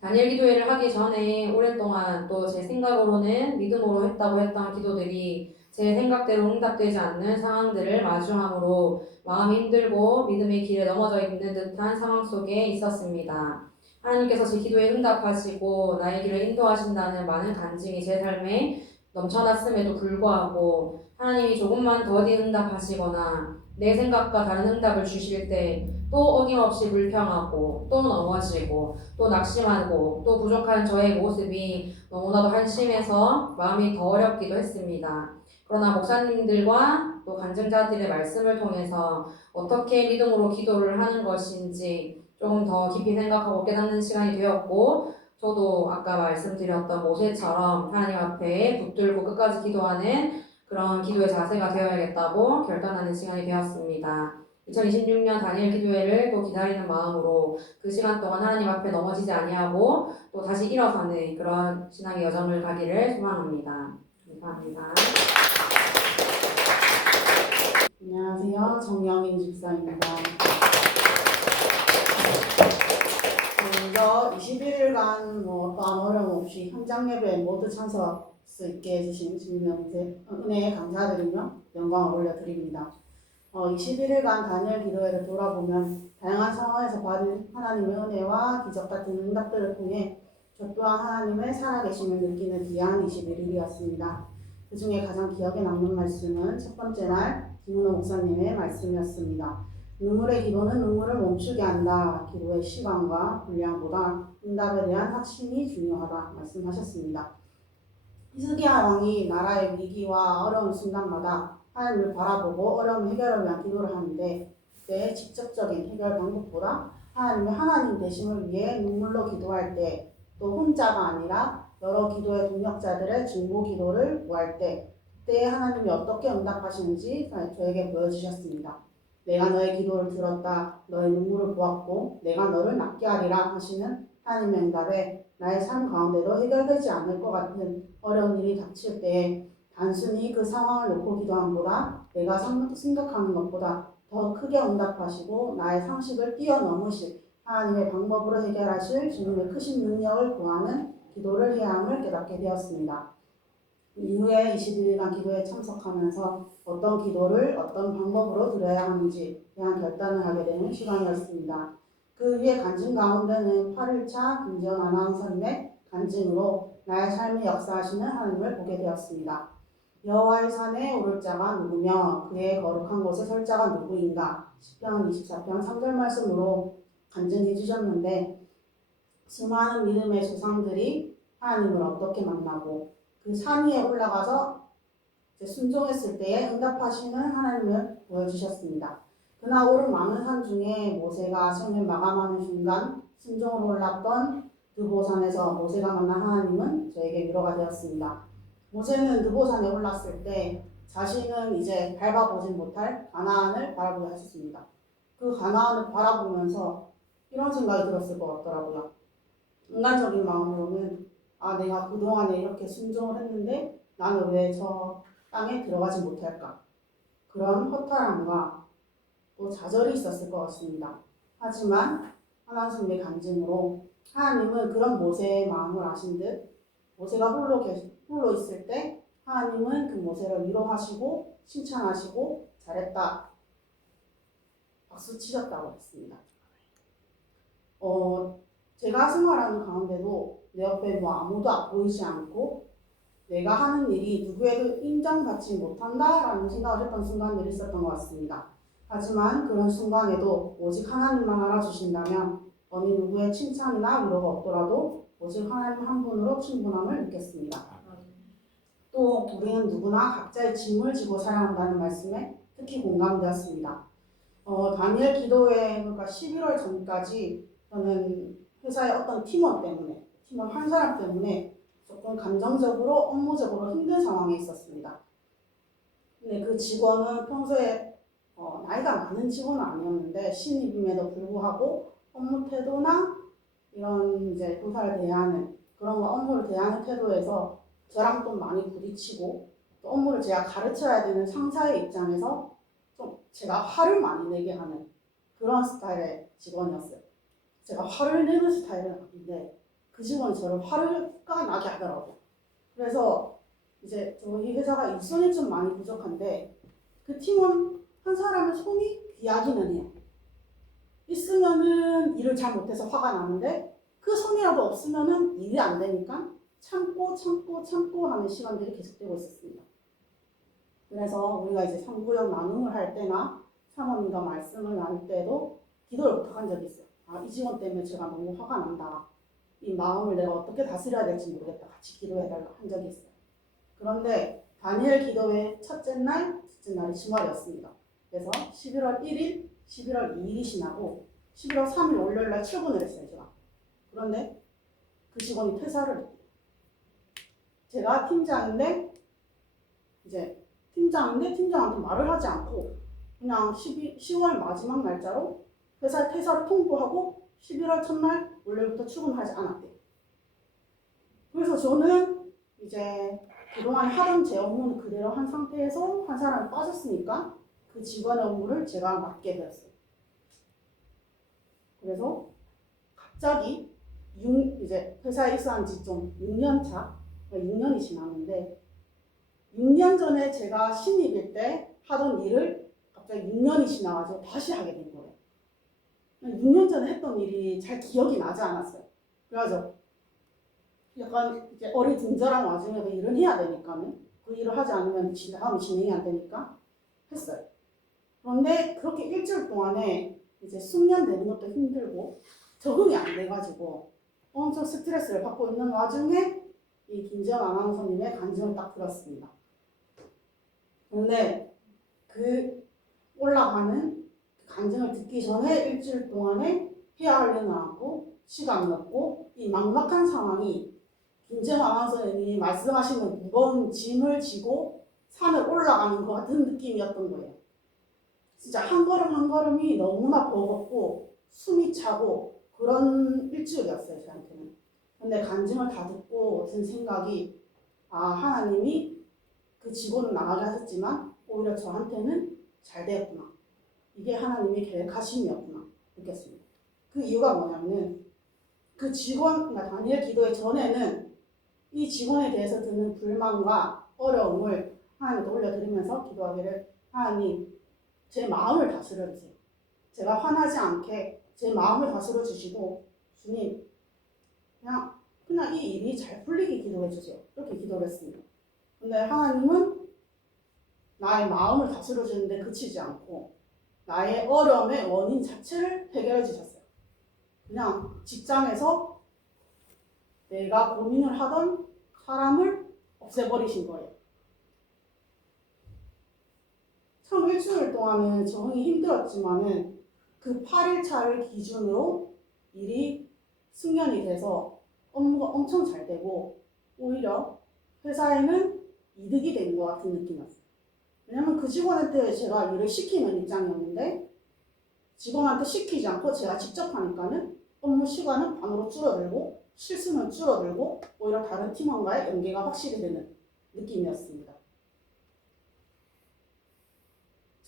다니엘 기도회를 하기 전에 오랫동안 또 제 생각으로는 믿음으로 했다고 했던 기도들이 제 생각대로 응답되지 않는 상황들을 마주함으로 마음이 힘들고 믿음의 길에 넘어져 있는 듯한 상황 속에 있었습니다. 하나님께서 제 기도에 응답하시고 나의 길을 인도하신다는 많은 간증이 제 삶에 넘쳐났음에도 불구하고 하나님이 조금만 더디 응답하시거나 내 생각과 다른 응답을 주실 때 또 어김없이 불평하고 또 넘어지고 또 낙심하고 또 부족한 저의 모습이 너무나도 한심해서 마음이 더 어렵기도 했습니다. 그러나 목사님들과 또 간증자들의 말씀을 통해서 어떻게 믿음으로 기도를 하는 것인지 조금 더 깊이 생각하고 깨닫는 시간이 되었고 저도 아까 말씀드렸던 모세처럼 하나님 앞에 붙들고 끝까지 기도하는 그런 기도의 자세가 되어야겠다고 결단하는 시간이 되었습니다. 2026년 다니엘 기도회를 또 기다리는 마음으로 그 시간 동안 하나님 앞에 넘어지지 아니하고 또 다시 일어서는 그런 신앙의 여정을 가기를 소망합니다. 감사합니다. 안녕하세요. 정영인 집사입니다. 먼저 21일간 어떠한 어려움 없이 현장 예배에 모두 참석할 수 있게 해주신 주님의 은혜에 감사드리며 영광을 올려드립니다. 21일간 다니엘 기도회를 돌아보면 다양한 상황에서 받은 하나님의 은혜와 기적 같은 응답들을 통해 저 또한 하나님의 살아계심을 느끼는 귀한 21일이었습니다. 그 중에 가장 기억에 남는 말씀은 첫 번째 날 김은호 목사님의 말씀이었습니다. 눈물의 기도는 눈물을 멈추게 한다. 기도의 시간과 분량보다 응답에 대한 확신이 중요하다 말씀하셨습니다. 히스기야 왕이 나라의 위기와 어려운 순간마다 하나님을 바라보고 어려움 해결을 위한 기도를 하는데 그때 직접적인 해결 방법보다 하나님의 하나님 되심을 위해 눈물로 기도할 때 또 혼자가 아니라 여러 기도의 동역자들의 중보 기도를 구할 때 그때 하나님이 어떻게 응답하시는지 저에게 보여주셨습니다. 내가 너의 기도를 들었다. 너의 눈물을 보았고 내가 너를 낫게 하리라 하시는 하나님의 응답에 나의 삶 가운데도 해결되지 않을 것 같은 어려운 일이 닥칠 때에 단순히 그 상황을 놓고 기도함보다 내가 생각하는 것보다 더 크게 응답하시고 나의 상식을 뛰어넘으실 하나님의 방법으로 해결하실 주님의 크신 능력을 구하는 기도를 해야 함을 깨닫게 되었습니다. 이후에 21일간 기도에 참석하면서 어떤 기도를 어떤 방법으로 드려야 하는지 대한 결단을 하게 되는 시간이었습니다. 그 위에 간증 가운데는 8일차 김지연 아나운서님의 간증으로 나의 삶에 역사하시는 하나님을 보게 되었습니다. 여호와의 산에 오를 자가 누구며 그의 거룩한 곳에 설 자가 누구인가 시편 24편 3절 말씀으로 간증해 주셨는데 수많은 믿음의 조상들이 하나님을 어떻게 만나고 그 산 위에 올라가서 순종했을 때에 응답하시는 하나님을 보여주셨습니다. 그날 오른 많은 산 중에 모세가 생을 마감하는 순간 순종으로 올랐던 느보산에서 모세가 만난 하나님은 저에게 위로가 되었습니다. 모세는 느보산에 올랐을 때 자신은 이제 밟아보지 못할 가나안을 바라보게 하셨습니다. 그 가나안을 바라보면서 이런 생각이 들었을 것 같더라고요. 인간적인 마음으로는 내가 그동안에 이렇게 순종을 했는데 나는 왜 저 땅에 들어가지 못할까? 그런 허탈함과 또 좌절이 있었을 것 같습니다. 하지만 하나님의 간증으로 하나님은 그런 모세의 마음을 아신 듯 모세가 홀로 있을 때 하나님은 그 모세를 위로하시고 칭찬하시고 잘했다 박수 치셨다고 했습니다. 제가 생활하는 가운데도 내 옆에 아무도 보이지 않고 내가 하는 일이 누구에도 인정받지 못한다라는 생각을 했던 순간들이 있었던 것 같습니다. 하지만 그런 순간에도 오직 하나님만 알아주신다면 어느 누구의 칭찬이나 위로가 없더라도 오직 하나님 한 분으로 충분함을 느꼈습니다. 또 우리는 누구나 각자의 짐을 지고 살아간다는 말씀에 특히 공감되었습니다. 다니엘 기도회 그러니까 11월 전까지 저는 회사의 어떤 팀원 한 사람 때문에 조금 감정적으로 업무적으로 힘든 상황에 있었습니다. 근데 그 직원은 평소에 나이가 많은 직원은 아니었는데 신입임에도 불구하고 업무 태도나 이런 이제 부사를 대하는 그런 업무를 대하는 태도에서 저랑 좀 많이 부딪히고 또 업무를 제가 가르쳐야 되는 상사의 입장에서 좀 제가 화를 많이 내게 하는 그런 스타일의 직원이었어요. 제가 화를 내는 스타일은 아닌데 그 직원이 저를 화가 나게 하더라고요. 그래서 이제 저희 회사가 일손이 좀 많이 부족한데 그 팀원 한 사람의 손이 귀하기는 해요. 있으면은 일을 잘 못해서 화가 나는데 그 손이라도 없으면은 일이 안 되니까 참고 하는 시간들이 계속되고 있었습니다. 그래서 우리가 이제 3구역 나눔을 할 때나 사모님과 말씀을 나눌 때도 기도를 부탁한 적이 있어요. 아, 이 직원 때문에 제가 너무 화가 난다. 이 마음을 내가 어떻게 다스려야 될지 모르겠다. 같이 기도해달라고 한 적이 있어요. 그런데 다니엘 기도회 첫째 날, 둘째 날이 주말이었습니다. 그래서 11월 1일, 11월 2일이 지나고 11월 3일 월요일 날 출근을 했어요, 제가. 그런데 그 직원이 퇴사를 했대요. 제가 팀장인데 팀장한테 말을 하지 않고 그냥 10월 마지막 날짜로 회사 퇴사를 통보하고 11월 첫날 월요일부터 출근하지 않았대요. 그래서 저는 이제 그동안 하던 제 업무는 그대로 한 상태에서 한 사람이 빠졌으니까 그 직원의 업무를 제가 맡게 되었어요. 그래서 갑자기 이제 회사에 입사한 지 좀 6년 차, 6년이 지났는데 6년 전에 제가 신입일 때 하던 일을 갑자기 6년이 지나가지고 다시 하게 된 거예요. 6년 전에 했던 일이 잘 기억이 나지 않았어요. 그래서 약간 이제 어리둥절한 와중에도 일을 해야 되니까는 그 일을 하지 않으면 다음이 진행이 안 되니까 했어요. 그런데 그렇게 일주일 동안에 이제 숙련되는 것도 힘들고 적응이 안 돼가지고 엄청 스트레스를 받고 있는 와중에 이 김지연 아나운서님의 간증을 딱 들었습니다. 그런데 그 올라가는 간증을 듣기 전에 일주일 동안에 해야 할 일은 많고 시간이 없고 이 막막한 상황이 김지연 아나운서님이 말씀하시는 무거운 짐을 지고 산을 올라가는 것 같은 느낌이었던 거예요. 진짜 한 걸음 한 걸음이 너무나 버겁고 숨이 차고 그런 일주일이었어요, 저한테는. 근데 간증을 다 듣고 든 생각이 하나님이 그 직원은 나가게 하셨지만 오히려 저한테는 잘 되었구나. 이게 하나님의 계획하심이었구나 느꼈습니다. 그 이유가 뭐냐면 그 직원, 그러니까 다니엘 기도회 전에는 이 직원에 대해서 드는 불만과 어려움을 하나님께 올려드리면서 기도하기를 하나님 제 마음을 다스려 주세요. 제가 화나지 않게 제 마음을 다스려 주시고 주님 그냥 이 일이 잘 풀리게 기도해 주세요. 이렇게 기도를 했습니다. 근데 하나님은 나의 마음을 다스려 주는데 그치지 않고 나의 어려움의 원인 자체를 해결해 주셨어요. 그냥 직장에서 내가 고민을 하던 사람을 없애버리신 거예요. 처음 일주일 동안은 적응이 힘들었지만은 그 8일차를 기준으로 일이 승연이 돼서 업무가 엄청 잘 되고 오히려 회사에는 이득이 된 것 같은 느낌이었어요. 왜냐면 그 직원한테 제가 일을 시키는 입장이었는데 직원한테 시키지 않고 제가 직접 하니까는 업무 시간은 반으로 줄어들고 실수는 줄어들고 오히려 다른 팀원과의 연계가 확실히 되는 느낌이었습니다.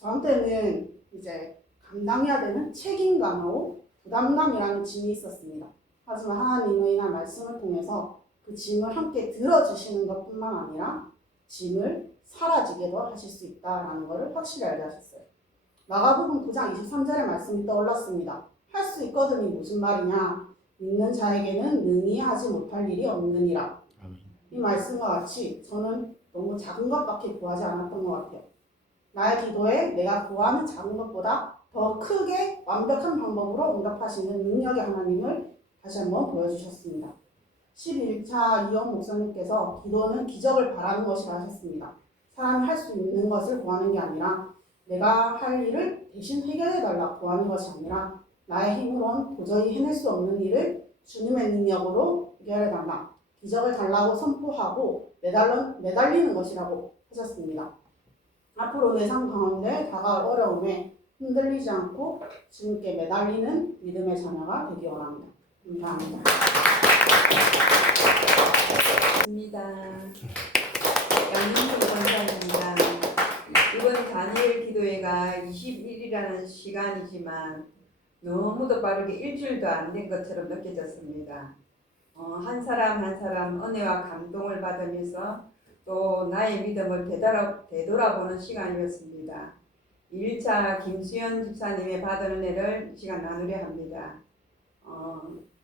저한테는 이제 감당해야 되는 책임감하고 부담감이라는 짐이 있었습니다. 하지만 하나님의 이날 말씀을 통해서 그 짐을 함께 들어주시는 것뿐만 아니라 짐을 사라지게도 하실 수 있다는 것을 확실히 알게 하셨어요. 마가복음 9장 23절의 말씀이 떠올랐습니다. 할 수 있거든이 무슨 말이냐? 믿는 자에게는 능히 하지 못할 일이 없느니라. 이 말씀과 같이 저는 너무 작은 것밖에 구하지 않았던 것 같아요. 나의 기도에 내가 구하는 작은 것보다 더 크게 완벽한 방법으로 응답하시는 능력의 하나님을 다시 한번 보여주셨습니다. 11차 이영 목사님께서 기도는 기적을 바라는 것이라 하셨습니다. 사람이 할 수 있는 것을 구하는 게 아니라 내가 할 일을 대신 해결해달라 구하는 것이 아니라 나의 힘으로는 도저히 해낼 수 없는 일을 주님의 능력으로 해결해달라. 기적을 달라고 선포하고 매달리는 것이라고 하셨습니다. 앞으로 내 삶 가운데 다가올 어려움에 흔들리지 않고 주님께 매달리는 믿음의 자녀가 되기 원합니다. 감사합니다. 양민수 권사입니다. 이번 다니엘 기도회가 21일이라는 시간이지만 너무도 빠르게 일주일도 안 된 것처럼 느껴졌습니다. 한 사람 한 사람 은혜와 감동을 받으면서 또 나의 믿음을 되돌아보는 시간이었습니다. 1차 김수현 집사님의 받은 은혜를 이 시간 나누려 합니다.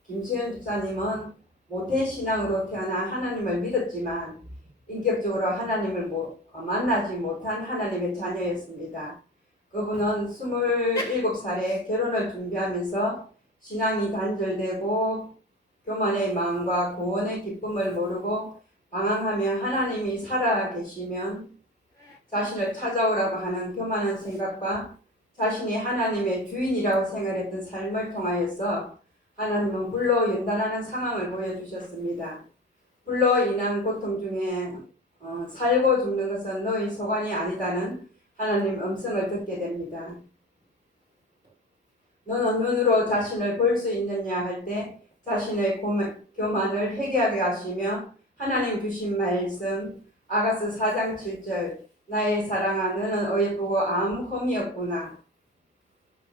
김수현 집사님은 모태 신앙으로 태어나 하나님을 믿었지만 인격적으로 하나님을 만나지 못한 하나님의 자녀였습니다. 그분은 27살에 결혼을 준비하면서 신앙이 단절되고 교만의 마음과 구원의 기쁨을 모르고 방황하며 하나님이 살아 계시면 자신을 찾아오라고 하는 교만한 생각과 자신이 하나님의 주인이라고 생각했던 삶을 통하여서 하나님은 불로 연단하는 상황을 보여주셨습니다. 불로 인한 고통 중에 살고 죽는 것은 너희 소관이 아니다는 하나님 음성을 듣게 됩니다. 너는 눈으로 자신을 볼 수 있느냐 할 때 자신의 교만을 회개하게 하시며 하나님 주신 말씀 아가서 4장 7절 나의 사랑아 너는 어이쁘고 아무 흠이 없구나.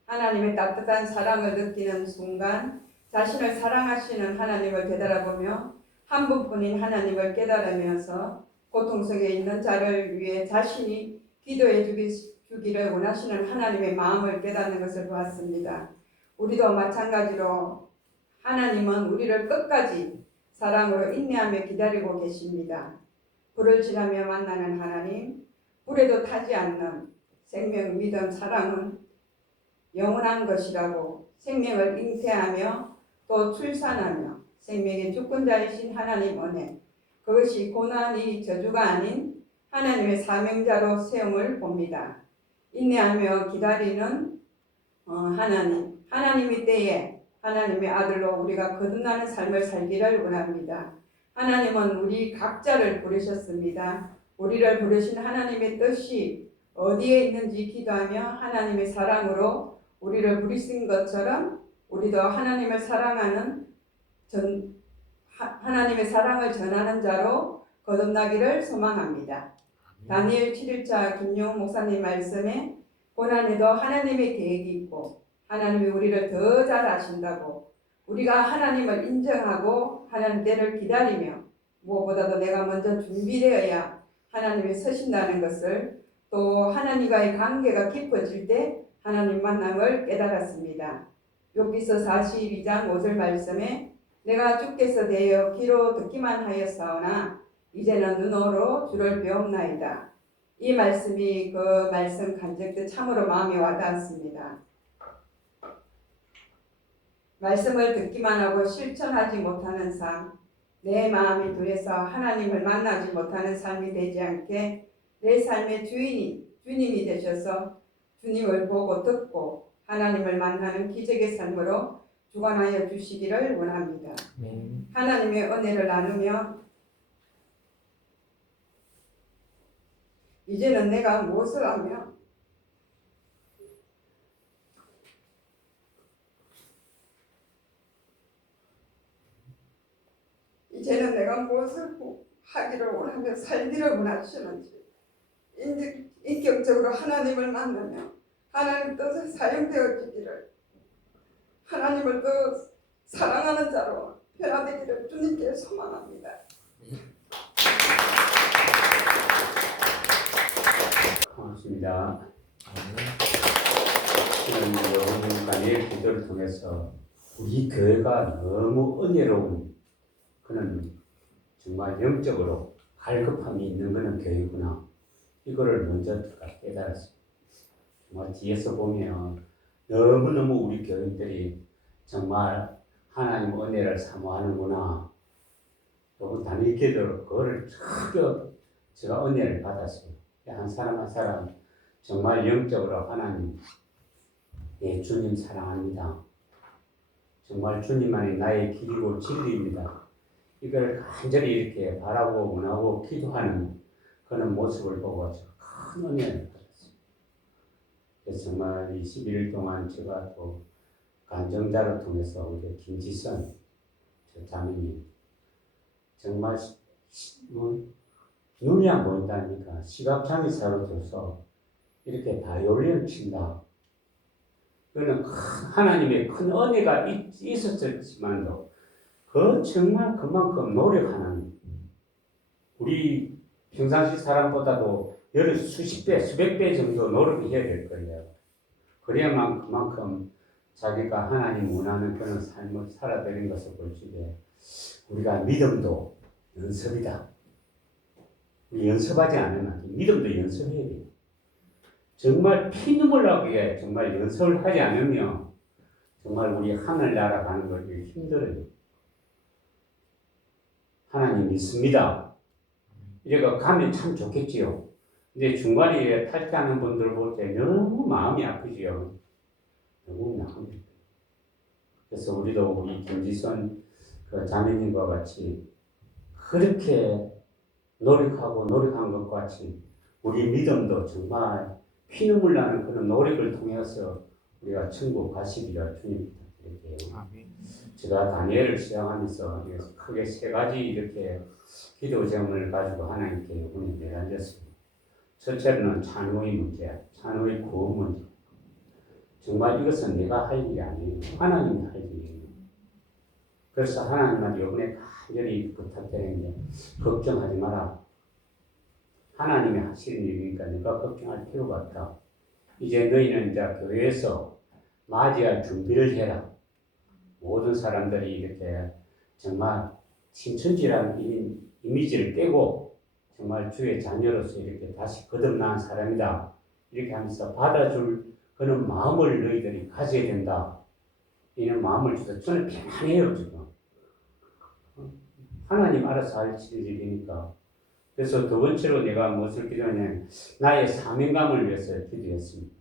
하나님의 따뜻한 사랑을 느끼는 순간 자신을 사랑하시는 하나님을 되돌아보며 한 분뿐인 하나님을 깨달으면서 고통 속에 있는 자를 위해 자신이 기도해 주기를 원하시는 하나님의 마음을 깨닫는 것을 보았습니다. 우리도 마찬가지로 하나님은 우리를 끝까지 사랑으로 인내하며 기다리고 계십니다. 불을 지나며 만나는 하나님, 불에도 타지 않는 생명, 믿음, 사랑은 영원한 것이라고 생명을 잉태하며 또 출산하며 생명의 주권자이신 하나님 은혜, 그것이 고난이 저주가 아닌 하나님의 사명자로 세움을 봅니다. 인내하며 기다리는 하나님의 때에 하나님의 아들로 우리가 거듭나는 삶을 살기를 원합니다. 하나님은 우리 각자를 부르셨습니다. 우리를 부르신 하나님의 뜻이 어디에 있는지 기도하며 하나님의 사랑으로 우리를 부르신 것처럼 우리도 하나님을 사랑하는 하나님의 사랑을 전하는 자로 거듭나기를 소망합니다. 다니엘 7일차 김용훈 목사님 말씀에 고난에도 하나님의 계획이 있고 하나님이 우리를 더 잘 아신다고 우리가 하나님을 인정하고 하나님 때를 기다리며 무엇보다도 내가 먼저 준비되어야 하나님이 서신다는 것을 또 하나님과의 관계가 깊어질 때 하나님 만남을 깨달았습니다. 욥기서 42장 5절 말씀에 내가 주께서 대하여 귀로 듣기만 하였사오나 이제는 눈으로 주를 배움나이다. 이 말씀이 그 말씀 간증때 참으로 마음에 와닿았습니다. 말씀을 듣기만 하고 실천하지 못하는 삶, 내 마음이 두려서 하나님을 만나지 못하는 삶이 되지 않게 내 삶의 주님이 되셔서 주님을 보고 듣고 하나님을 만나는 기적의 삶으로 주관하여 주시기를 원합니다. 하나님의 은혜를 나누며 이제는 내가 무엇을 하며 이제는 내가 무엇을 하기를 원하며 살기를 원하시는지 인격적으로 하나님을 만나며 하나님 뜻에 사용되어지기를 하나님을 더 사랑하는 자로 변화되기를 주님께 소망합니다. 고맙습니다. 오늘 다니엘 기도를 통해서 우리 교회가 너무 은혜로운 그는 정말 영적으로 갈급함이 있는 그는 교회구나. 이거를 먼저 깨달았습니다. 정말 뒤에서 보면 너무너무 우리 교인들이 정말 하나님 은혜를 사모하는구나. 또 다니엘 기도로 그거를 크게 제가 은혜를 받았어요. 한 사람 한 사람 정말 영적으로 하나님, 예, 주님 사랑합니다. 정말 주님만이 나의 길이고 진리입니다. 이걸 간절히 이렇게 바라고 원하고 기도하는 그런 모습을 보고 큰 은혜를 받았습니다. 그래서 정말 21일 동안 제가 또 간정자를 통해서 우리 김지선 저 자매님 정말 눈이 안 보인다니까 시각장애사로 줘서 이렇게 바이올린을 친다. 그는 하나님의 큰 은혜가 있었지만도 그 정말 그만큼 노력하는 우리 평상시 사람보다도 수십 배, 수백 배 정도 노력해야 될 거예요. 그래야만 그만큼 자기가 하나님 원하는 그런 삶을 살아내는 것을 볼 적에 우리가 믿음도 연습이다. 우리 연습하지 않으면 안 돼. 믿음도 연습해야 돼. 정말 피눈물 나게 정말 연습을 하지 않으면 정말 우리 하늘나라 가는 것이 힘들어요. 하나님 믿습니다. 이래가 가면 참 좋겠지요. 근데 중간에 탈퇴하는 분들 볼 때 너무 마음이 아프지요. 너무 아픕니다. 그래서 우리도 우리 김지선 그 자매님과 같이 그렇게 노력한 것과 같이 우리 믿음도 정말 피눈물 나는 그런 노력을 통해서 우리가 천국 가시기를 주님 부탁드릴게요. 제가 다니엘을 시작하면서 크게 세 가지 이렇게 기도 제목을 가지고 하나님께 요번에 내려앉았습니다. 첫째는 찬우의 문제, 찬우의 구원 문제. 정말 이것은 내가 할 일이 아니에요. 하나님이 할 일이에요. 그래서 하나님한테 요번에 간절히 부탁드리는 게 걱정하지 마라. 하나님이 하시는 일이니까 내가 걱정할 필요가 없다. 이제 너희는 이제 교회에서 맞이할 준비를 해라. 모든 사람들이 이렇게 정말 신천지라는 이미지를 깨고 정말 주의 자녀로서 이렇게 다시 거듭난 사람이다. 이렇게 하면서 받아줄 그런 마음을 너희들이 가져야 된다. 이런 마음을 줘서 저는 편안해요, 지금. 하나님 알아서 할 일이니까. 그래서 두 번째로 내가 무엇을 기도하냐면 나의 사명감을 위해서 기도했습니다.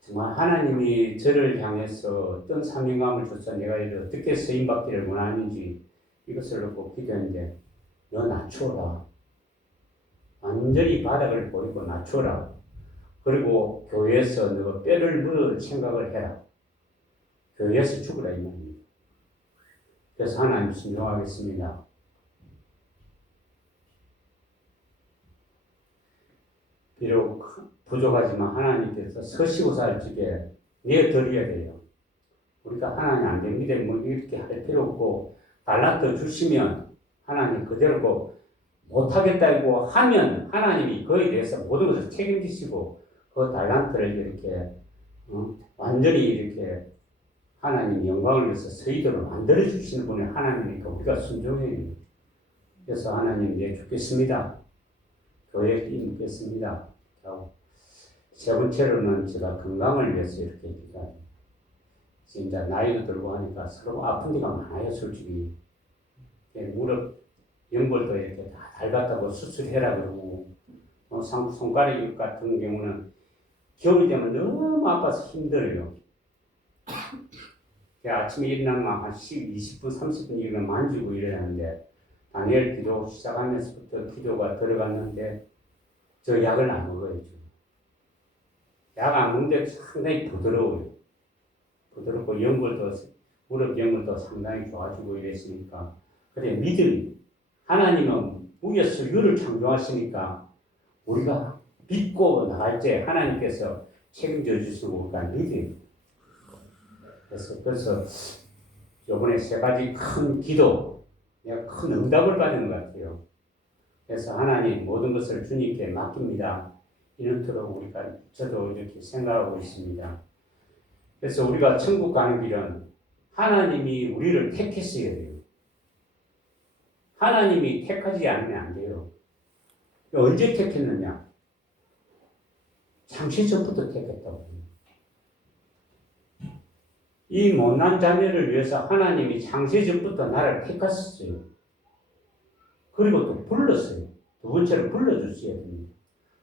정말 하나님이 저를 향해서 어떤 사명감을 줘서 내가 이를 어떻게 쓰임받기를 원하는지 이것을 놓고 기도했는데 너 낮추어라. 완전히 바닥을 보이고 낮추어라. 그리고 교회에서 너 뼈를 묻을 생각을 해라. 교회에서 죽으라 이 말입니다. 그래서 하나님 순종하겠습니다. 비록 부족하지만 하나님께서 서시고 살 적에 내어드려야 돼요. 우리가 하나님 안 됩니다. 뭐 이렇게 할 필요 없고 달란트 주시면 하나님 그대로 못하겠다고 하면 하나님이 그에 대해서 모든 것을 책임지시고 그 달란트를 이렇게 완전히 이렇게 하나님 영광을 위해서 서이도록 만들어 주시는 분이 하나님이니까 우리가 순종해야 됩니다. 그래서 하나님 내 죽겠습니다. 교회에 입겠습니다. 세 번째로는 제가 건강을 위해서 이렇게 기도합니다. 이제 나이도 들고 하니까 서로 아픈 데가 많아요, 솔직히. 무릎 연골도 이렇게 다 닳았다고 수술해라 그러고, 손가락 같은 경우는 겨울이 되면 너무 아파서 힘들어요. 아침에 일어나면 한 20분, 30분 이렇게 만지고 이러는데, 다니엘 기도 시작하면서부터 기도가 들어갔는데, 저 약을 안 먹어요. 약 안 먹는데 상당히 부드러워요. 부드럽고 연골도, 무릎 연골도 상당히 좋아지고 이랬으니까. 그래, 믿음이. 하나님은 우리의 유를 창조하시니까 우리가 믿고 나갈 때 하나님께서 책임져 주시고 우리가 믿어요. 그래서 이번에 세 가지 큰 기도, 내가 큰 응답을 받은 것 같아요. 그래서 하나님 모든 것을 주님께 맡깁니다. 이렇도록 저도 이렇게 생각하고 있습니다. 그래서 우리가 천국 가는 길은 하나님이 우리를 택했어야 돼요. 하나님이 택하지 않으면 안 돼요. 언제 택했느냐? 창세 전부터 택했다고. 이 못난 자녀를 위해서 하나님이 창세 전부터 나를 택하셨어요. 그리고 또 불렀어요. 두 번째로 불러주셔야 됩니다.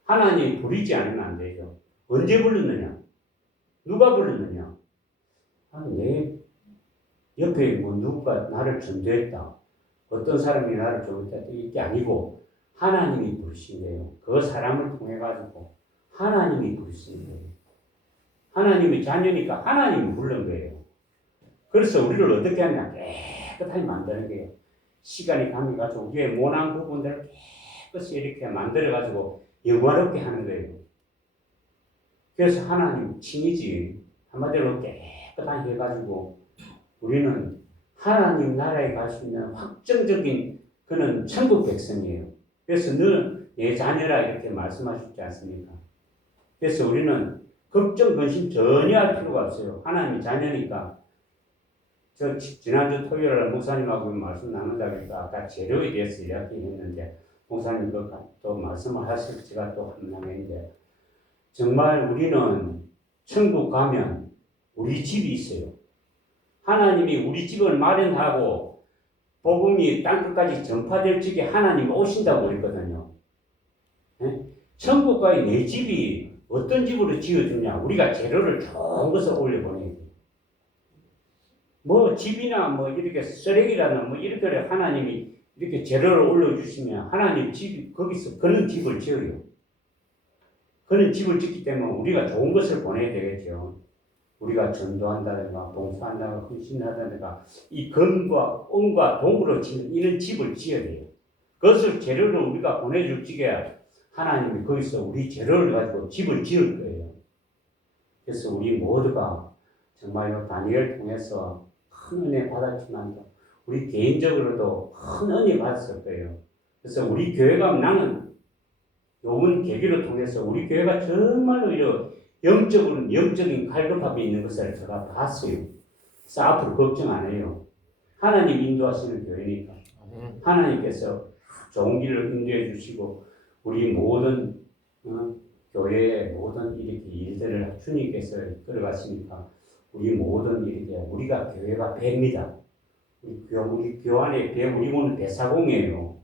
하나님이 부르지 않으면 안 되죠. 언제 불렀느냐? 누가 불렀느냐? 내 옆에 누가 나를 전도했다. 어떤 사람이 나를 전도했다. 이게 아니고 하나님이 부르신 거예요. 그 사람을 통해 가지고 하나님이 부르신 거예요. 하나님이 자녀니까 하나님이 부른 거예요. 그래서 우리를 어떻게 하냐? 깨끗하게 만드는 거예요. 시간이 가면가지고 우리의 모난 부분들을 깨끗이 이렇게 만들어가지고 영화롭게 하는 거예요. 그래서 하나님 칭이지. 한마디로 깨끗하게 해가지고 우리는 하나님 나라에 갈 수 있는 확정적인 그는 천국 백성이에요. 그래서 늘 내 자녀라 이렇게 말씀하셨지 않습니까? 그래서 우리는 걱정 근심 전혀 할 필요가 없어요. 하나님이 자녀니까. 저 지난주 토요일 날 목사님하고 말씀 나누다 보니까 아까 재료에 대해서 이야기했는데 목사님 또 말씀을 하실 제가 또 함양했는데 정말 우리는 천국 가면 우리 집이 있어요. 하나님이 우리 집을 마련하고 복음이 땅끝까지 전파될 적에 하나님 오신다고 그랬거든요. 네? 천국 가에 내 집이 어떤 집으로 지어주냐? 우리가 재료를 좋은 것을 올려보내야 돼요. 뭐 집이나 뭐 이렇게 쓰레기라는 뭐 이렇게 하나님이 이렇게 재료를 올려주시면 하나님 집이 거기서 그런 집을 지어요. 그런 집을 짓기 때문에 우리가 좋은 것을 보내야 되겠죠. 우리가 전도한다든가 봉사한다든가 헌신한다든가 이 금과 은과 동으로 짓는 이런 집을 지어야 돼요. 그것을 재료를 우리가 보내줄 적에 하나님이 거기서 우리 재료를 가지고 집을 지을 거예요. 그래서 우리 모두가 정말로 다니엘을 통해서 큰 은혜 받았지만 우리 개인적으로도 큰 은혜 받았을 거예요. 그래서 우리 교회가 나는 이번 계기를 통해서 우리 교회가 정말로 이런 영적인 갈급함이 있는 것을 제가 봤어요. 그래서 앞으로 걱정 안 해요. 하나님 인도하시는 교회니까 하나님께서 좋은 길을 인도해 주시고 우리 모든 교회의 모든 이렇게 일들을 주님께서 끌어가시니까 우리 모든 이렇게 우리가 교회가 배입니다. 우리 교환의 배, 우리는 배사공이에요.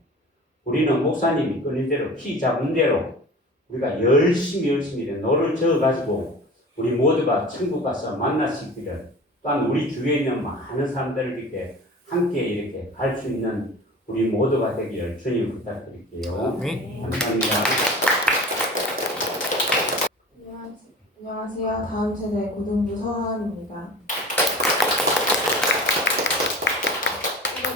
우리는 목사님이 끊은 대로 키 잡은 대로 우리가 열심히 노를 저어가지고 우리 모두가 천국 가서 만날 수 있기를 또한 우리 주위에 있는 많은 사람들을 이렇게 함께 이렇게 갈 수 있는 우리 모두가 되기를 주님 부탁드릴게요. 감사합니다. 안녕하세요. 다음 세대 고등부 서하은입니다.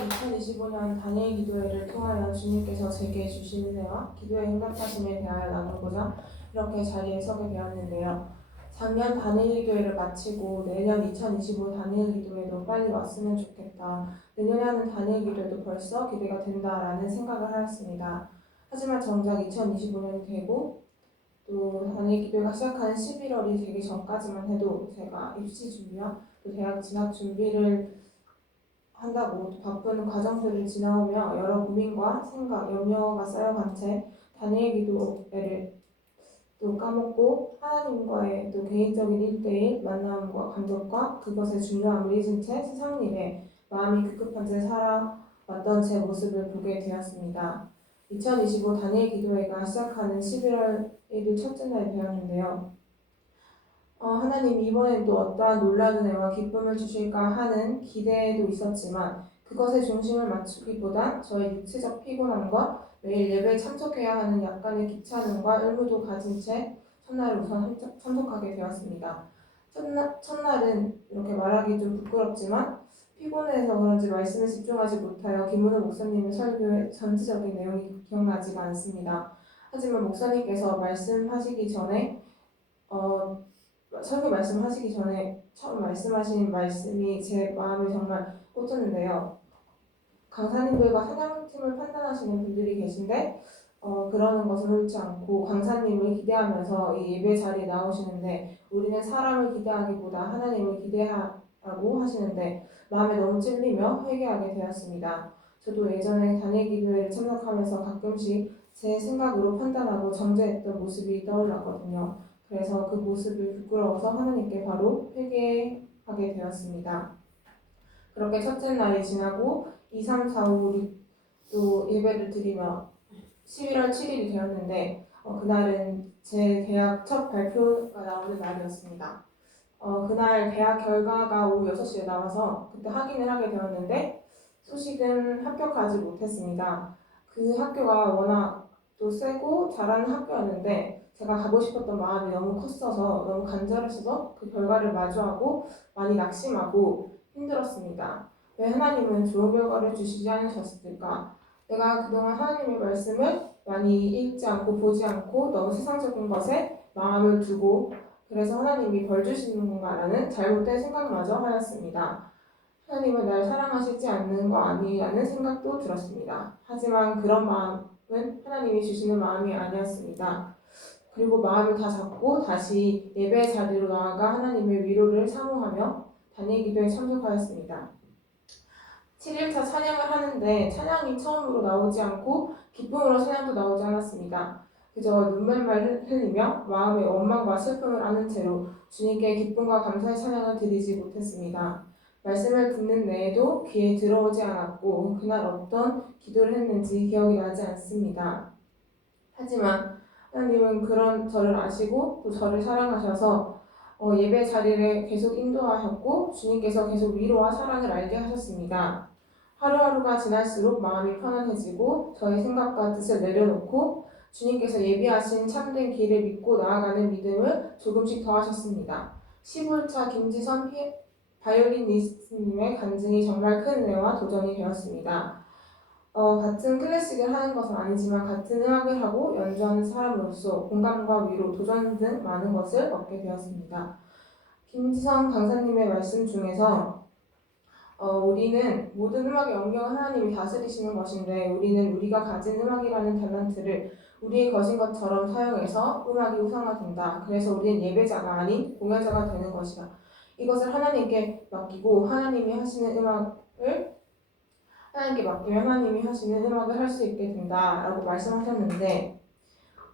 2025년 다니엘 기도회를 통하여 주님께서 제게 주신 은혜와 기도의 응답하심에 대하여 나누고자 이렇게 자리에 서게 되었는데요. 작년 다니엘 기도회를 마치고 내년 2025 다니엘 기도회도 빨리 왔으면 좋겠다. 내년에 하는 다니엘 기도회도 벌써 기대가 된다라는 생각을 하였습니다. 하지만 정작 2025년이 되고 또 다니엘 기도회가 시작하는 11월이 되기 전까지만 해도 제가 입시 준비와 또 대학 진학 준비를 한다고 또 바쁜 과정들을 지나오며 여러 고민과 생각, 염려가 쌓여간 채 다니엘 기도회를 또 까먹고 하나님과의 또 개인적인 1대1 만남과 감격과 그것의 중요함을 잊은 채 세상 일에 마음이 급급한 채 살아왔던 제 모습을 보게 되었습니다. 2025 다니엘 기도회가 시작하는 11월 1일 첫째 날이 되었는데요. 하나님이 이번엔 또 어떠한 놀라운 은혜와 기쁨을 주실까 하는 기대도 있었지만 그것에 중심을 맞추기보단 저의 육체적 피곤함과 매일 예배에 참석해야 하는 약간의 귀찮음과 의무도 가진 채 첫날을 우선 참석하게 되었습니다. 첫날은 이렇게 말하기 좀 부끄럽지만 피곤해서 그런지 말씀에 집중하지 못하여 김문호 목사님의 설교의 전체적인 내용이 기억나지가 않습니다. 하지만 목사님께서 말씀하시기 전에 설교 말씀하시기 전에 처음 말씀하신 말씀이 제 마음을 정말 꽂혔는데요. 강사님들과 사장팀을 판단하시는 분들이 계신데 그러는 것은 옳지 않고 강사님을 기대하면서 이 예배 자리에 나오시는데 우리는 사람을 기대하기보다 하나님을 기대하라고 하시는데 마음에 너무 찔리며 회개하게 되었습니다. 저도 예전에 다니엘 기도회를 참석하면서 가끔씩 제 생각으로 판단하고 정죄했던 모습이 떠올랐거든요. 그래서 그 모습을 부끄러워서 하나님께 바로 회개하게 되었습니다. 그렇게 첫째 날이 지나고 2, 3, 4, 5, 6 또 예배를 드리며 11월 7일이 되었는데 그날은 제 대학 첫 발표가 나오는 날이었습니다. 그날 대학 결과가 오후 6시에 나와서 그때 확인을 하게 되었는데 소식은 합격하지 못했습니다. 그 학교가 워낙 또 세고 잘하는 학교였는데 제가 가고 싶었던 마음이 너무 컸어서 너무 간절해서 그 결과를 마주하고 많이 낙심하고 힘들었습니다. 왜 하나님은 좋은 결과를 주시지 않으셨을까? 내가 그동안 하나님의 말씀을 많이 읽지 않고 보지 않고 너무 세상적인 것에 마음을 두고 그래서 하나님이 벌 주시는 건가라는 잘못된 생각마저 하였습니다. 하나님은 날 사랑하시지 않는 거 아니라는 생각도 들었습니다. 하지만 그런 마음은 하나님이 주시는 마음이 아니었습니다. 그리고 마음을 다 잡고 다시 예배의 자리로 나아가 하나님의 위로를 사모하며 다니엘 기도에 참석하였습니다. 7일차 찬양을 하는데 찬양이 처음으로 나오지 않고 기쁨으로 찬양도 나오지 않았습니다. 그저 눈물만 흘리며 마음의 원망과 슬픔을 안은 채로 주님께 기쁨과 감사의 찬양을 드리지 못했습니다. 말씀을 듣는 내에도 귀에 들어오지 않았고 그날 어떤 기도를 했는지 기억이 나지 않습니다. 하지만 하나님은 그런 저를 아시고 또 저를 사랑하셔서 예배 자리를 계속 인도하셨고 주님께서 계속 위로와 사랑을 알게 하셨습니다. 하루하루가 지날수록 마음이 편안해지고 저의 생각과 뜻을 내려놓고 주님께서 예비하신 참된 길을 믿고 나아가는 믿음을 조금씩 더하셨습니다. 15일차 김지선 바이올리니스트님의 간증이 정말 큰 은혜와 도전이 되었습니다. 같은 클래식을 하는 것은 아니지만 같은 음악을 하고 연주하는 사람으로서 공감과 위로, 도전 등 많은 것을 얻게 되었습니다. 김지선 강사님의 말씀 중에서 우리는 모든 음악의 영역은 하나님이 다스리시는 것인데 우리는 우리가 가진 음악이라는 탤런트를 우리의 것인 것처럼 사용해서 음악이 우상화된다. 그래서 우리는 예배자가 아닌 공연자가 되는 것이다. 이것을 하나님께 맡기고 하나님이 하시는 음악을 하나님께 맡기면 하나님이 하시는 음악을 할 수 있게 된다라고 말씀하셨는데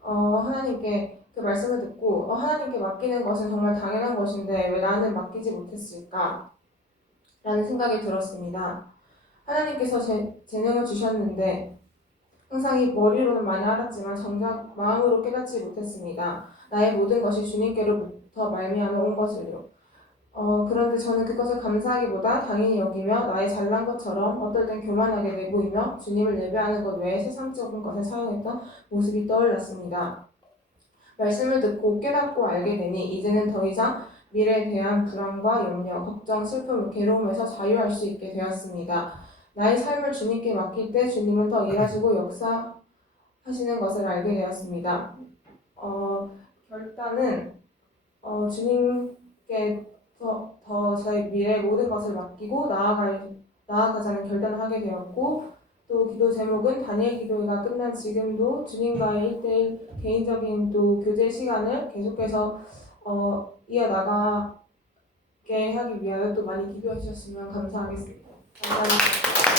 하나님께 그 말씀을 듣고 하나님께 맡기는 것은 정말 당연한 것인데 왜 나는 맡기지 못했을까? 라는 생각이 들었습니다. 하나님께서 재능을 주셨는데 항상 이 머리로는 많이 알았지만 정작 마음으로 깨닫지 못했습니다. 나의 모든 것이 주님께로부터 말미암아 온 것을요. 그런데 저는 그것을 감사하기보다 당연히 여기며 나의 잘난 것처럼 어떨 땐 교만하게 내보이며 주님을 예배하는 것 외에 세상적인 것에 사용했던 모습이 떠올랐습니다. 말씀을 듣고 깨닫고 알게 되니 이제는 더 이상 미래에 대한 불안과 염려, 걱정, 슬픔, 괴로움에서 자유할 수 있게 되었습니다. 나의 삶을 주님께 맡길 때 주님은 더 일하시고 역사하시는 것을 알게 되었습니다. 결단은 주님께 더 저의 미래의 모든 것을 맡기고 나아가자는 결단을 하게 되었고 또 기도 제목은 다니엘 기도회가 끝난 지금도 주님과의 1대1 개인적인 또 교제 시간을 계속해서 이어나가게 하기 위하여 또 많이 기도해 주셨으면 감사하겠습니다. 감사합니다.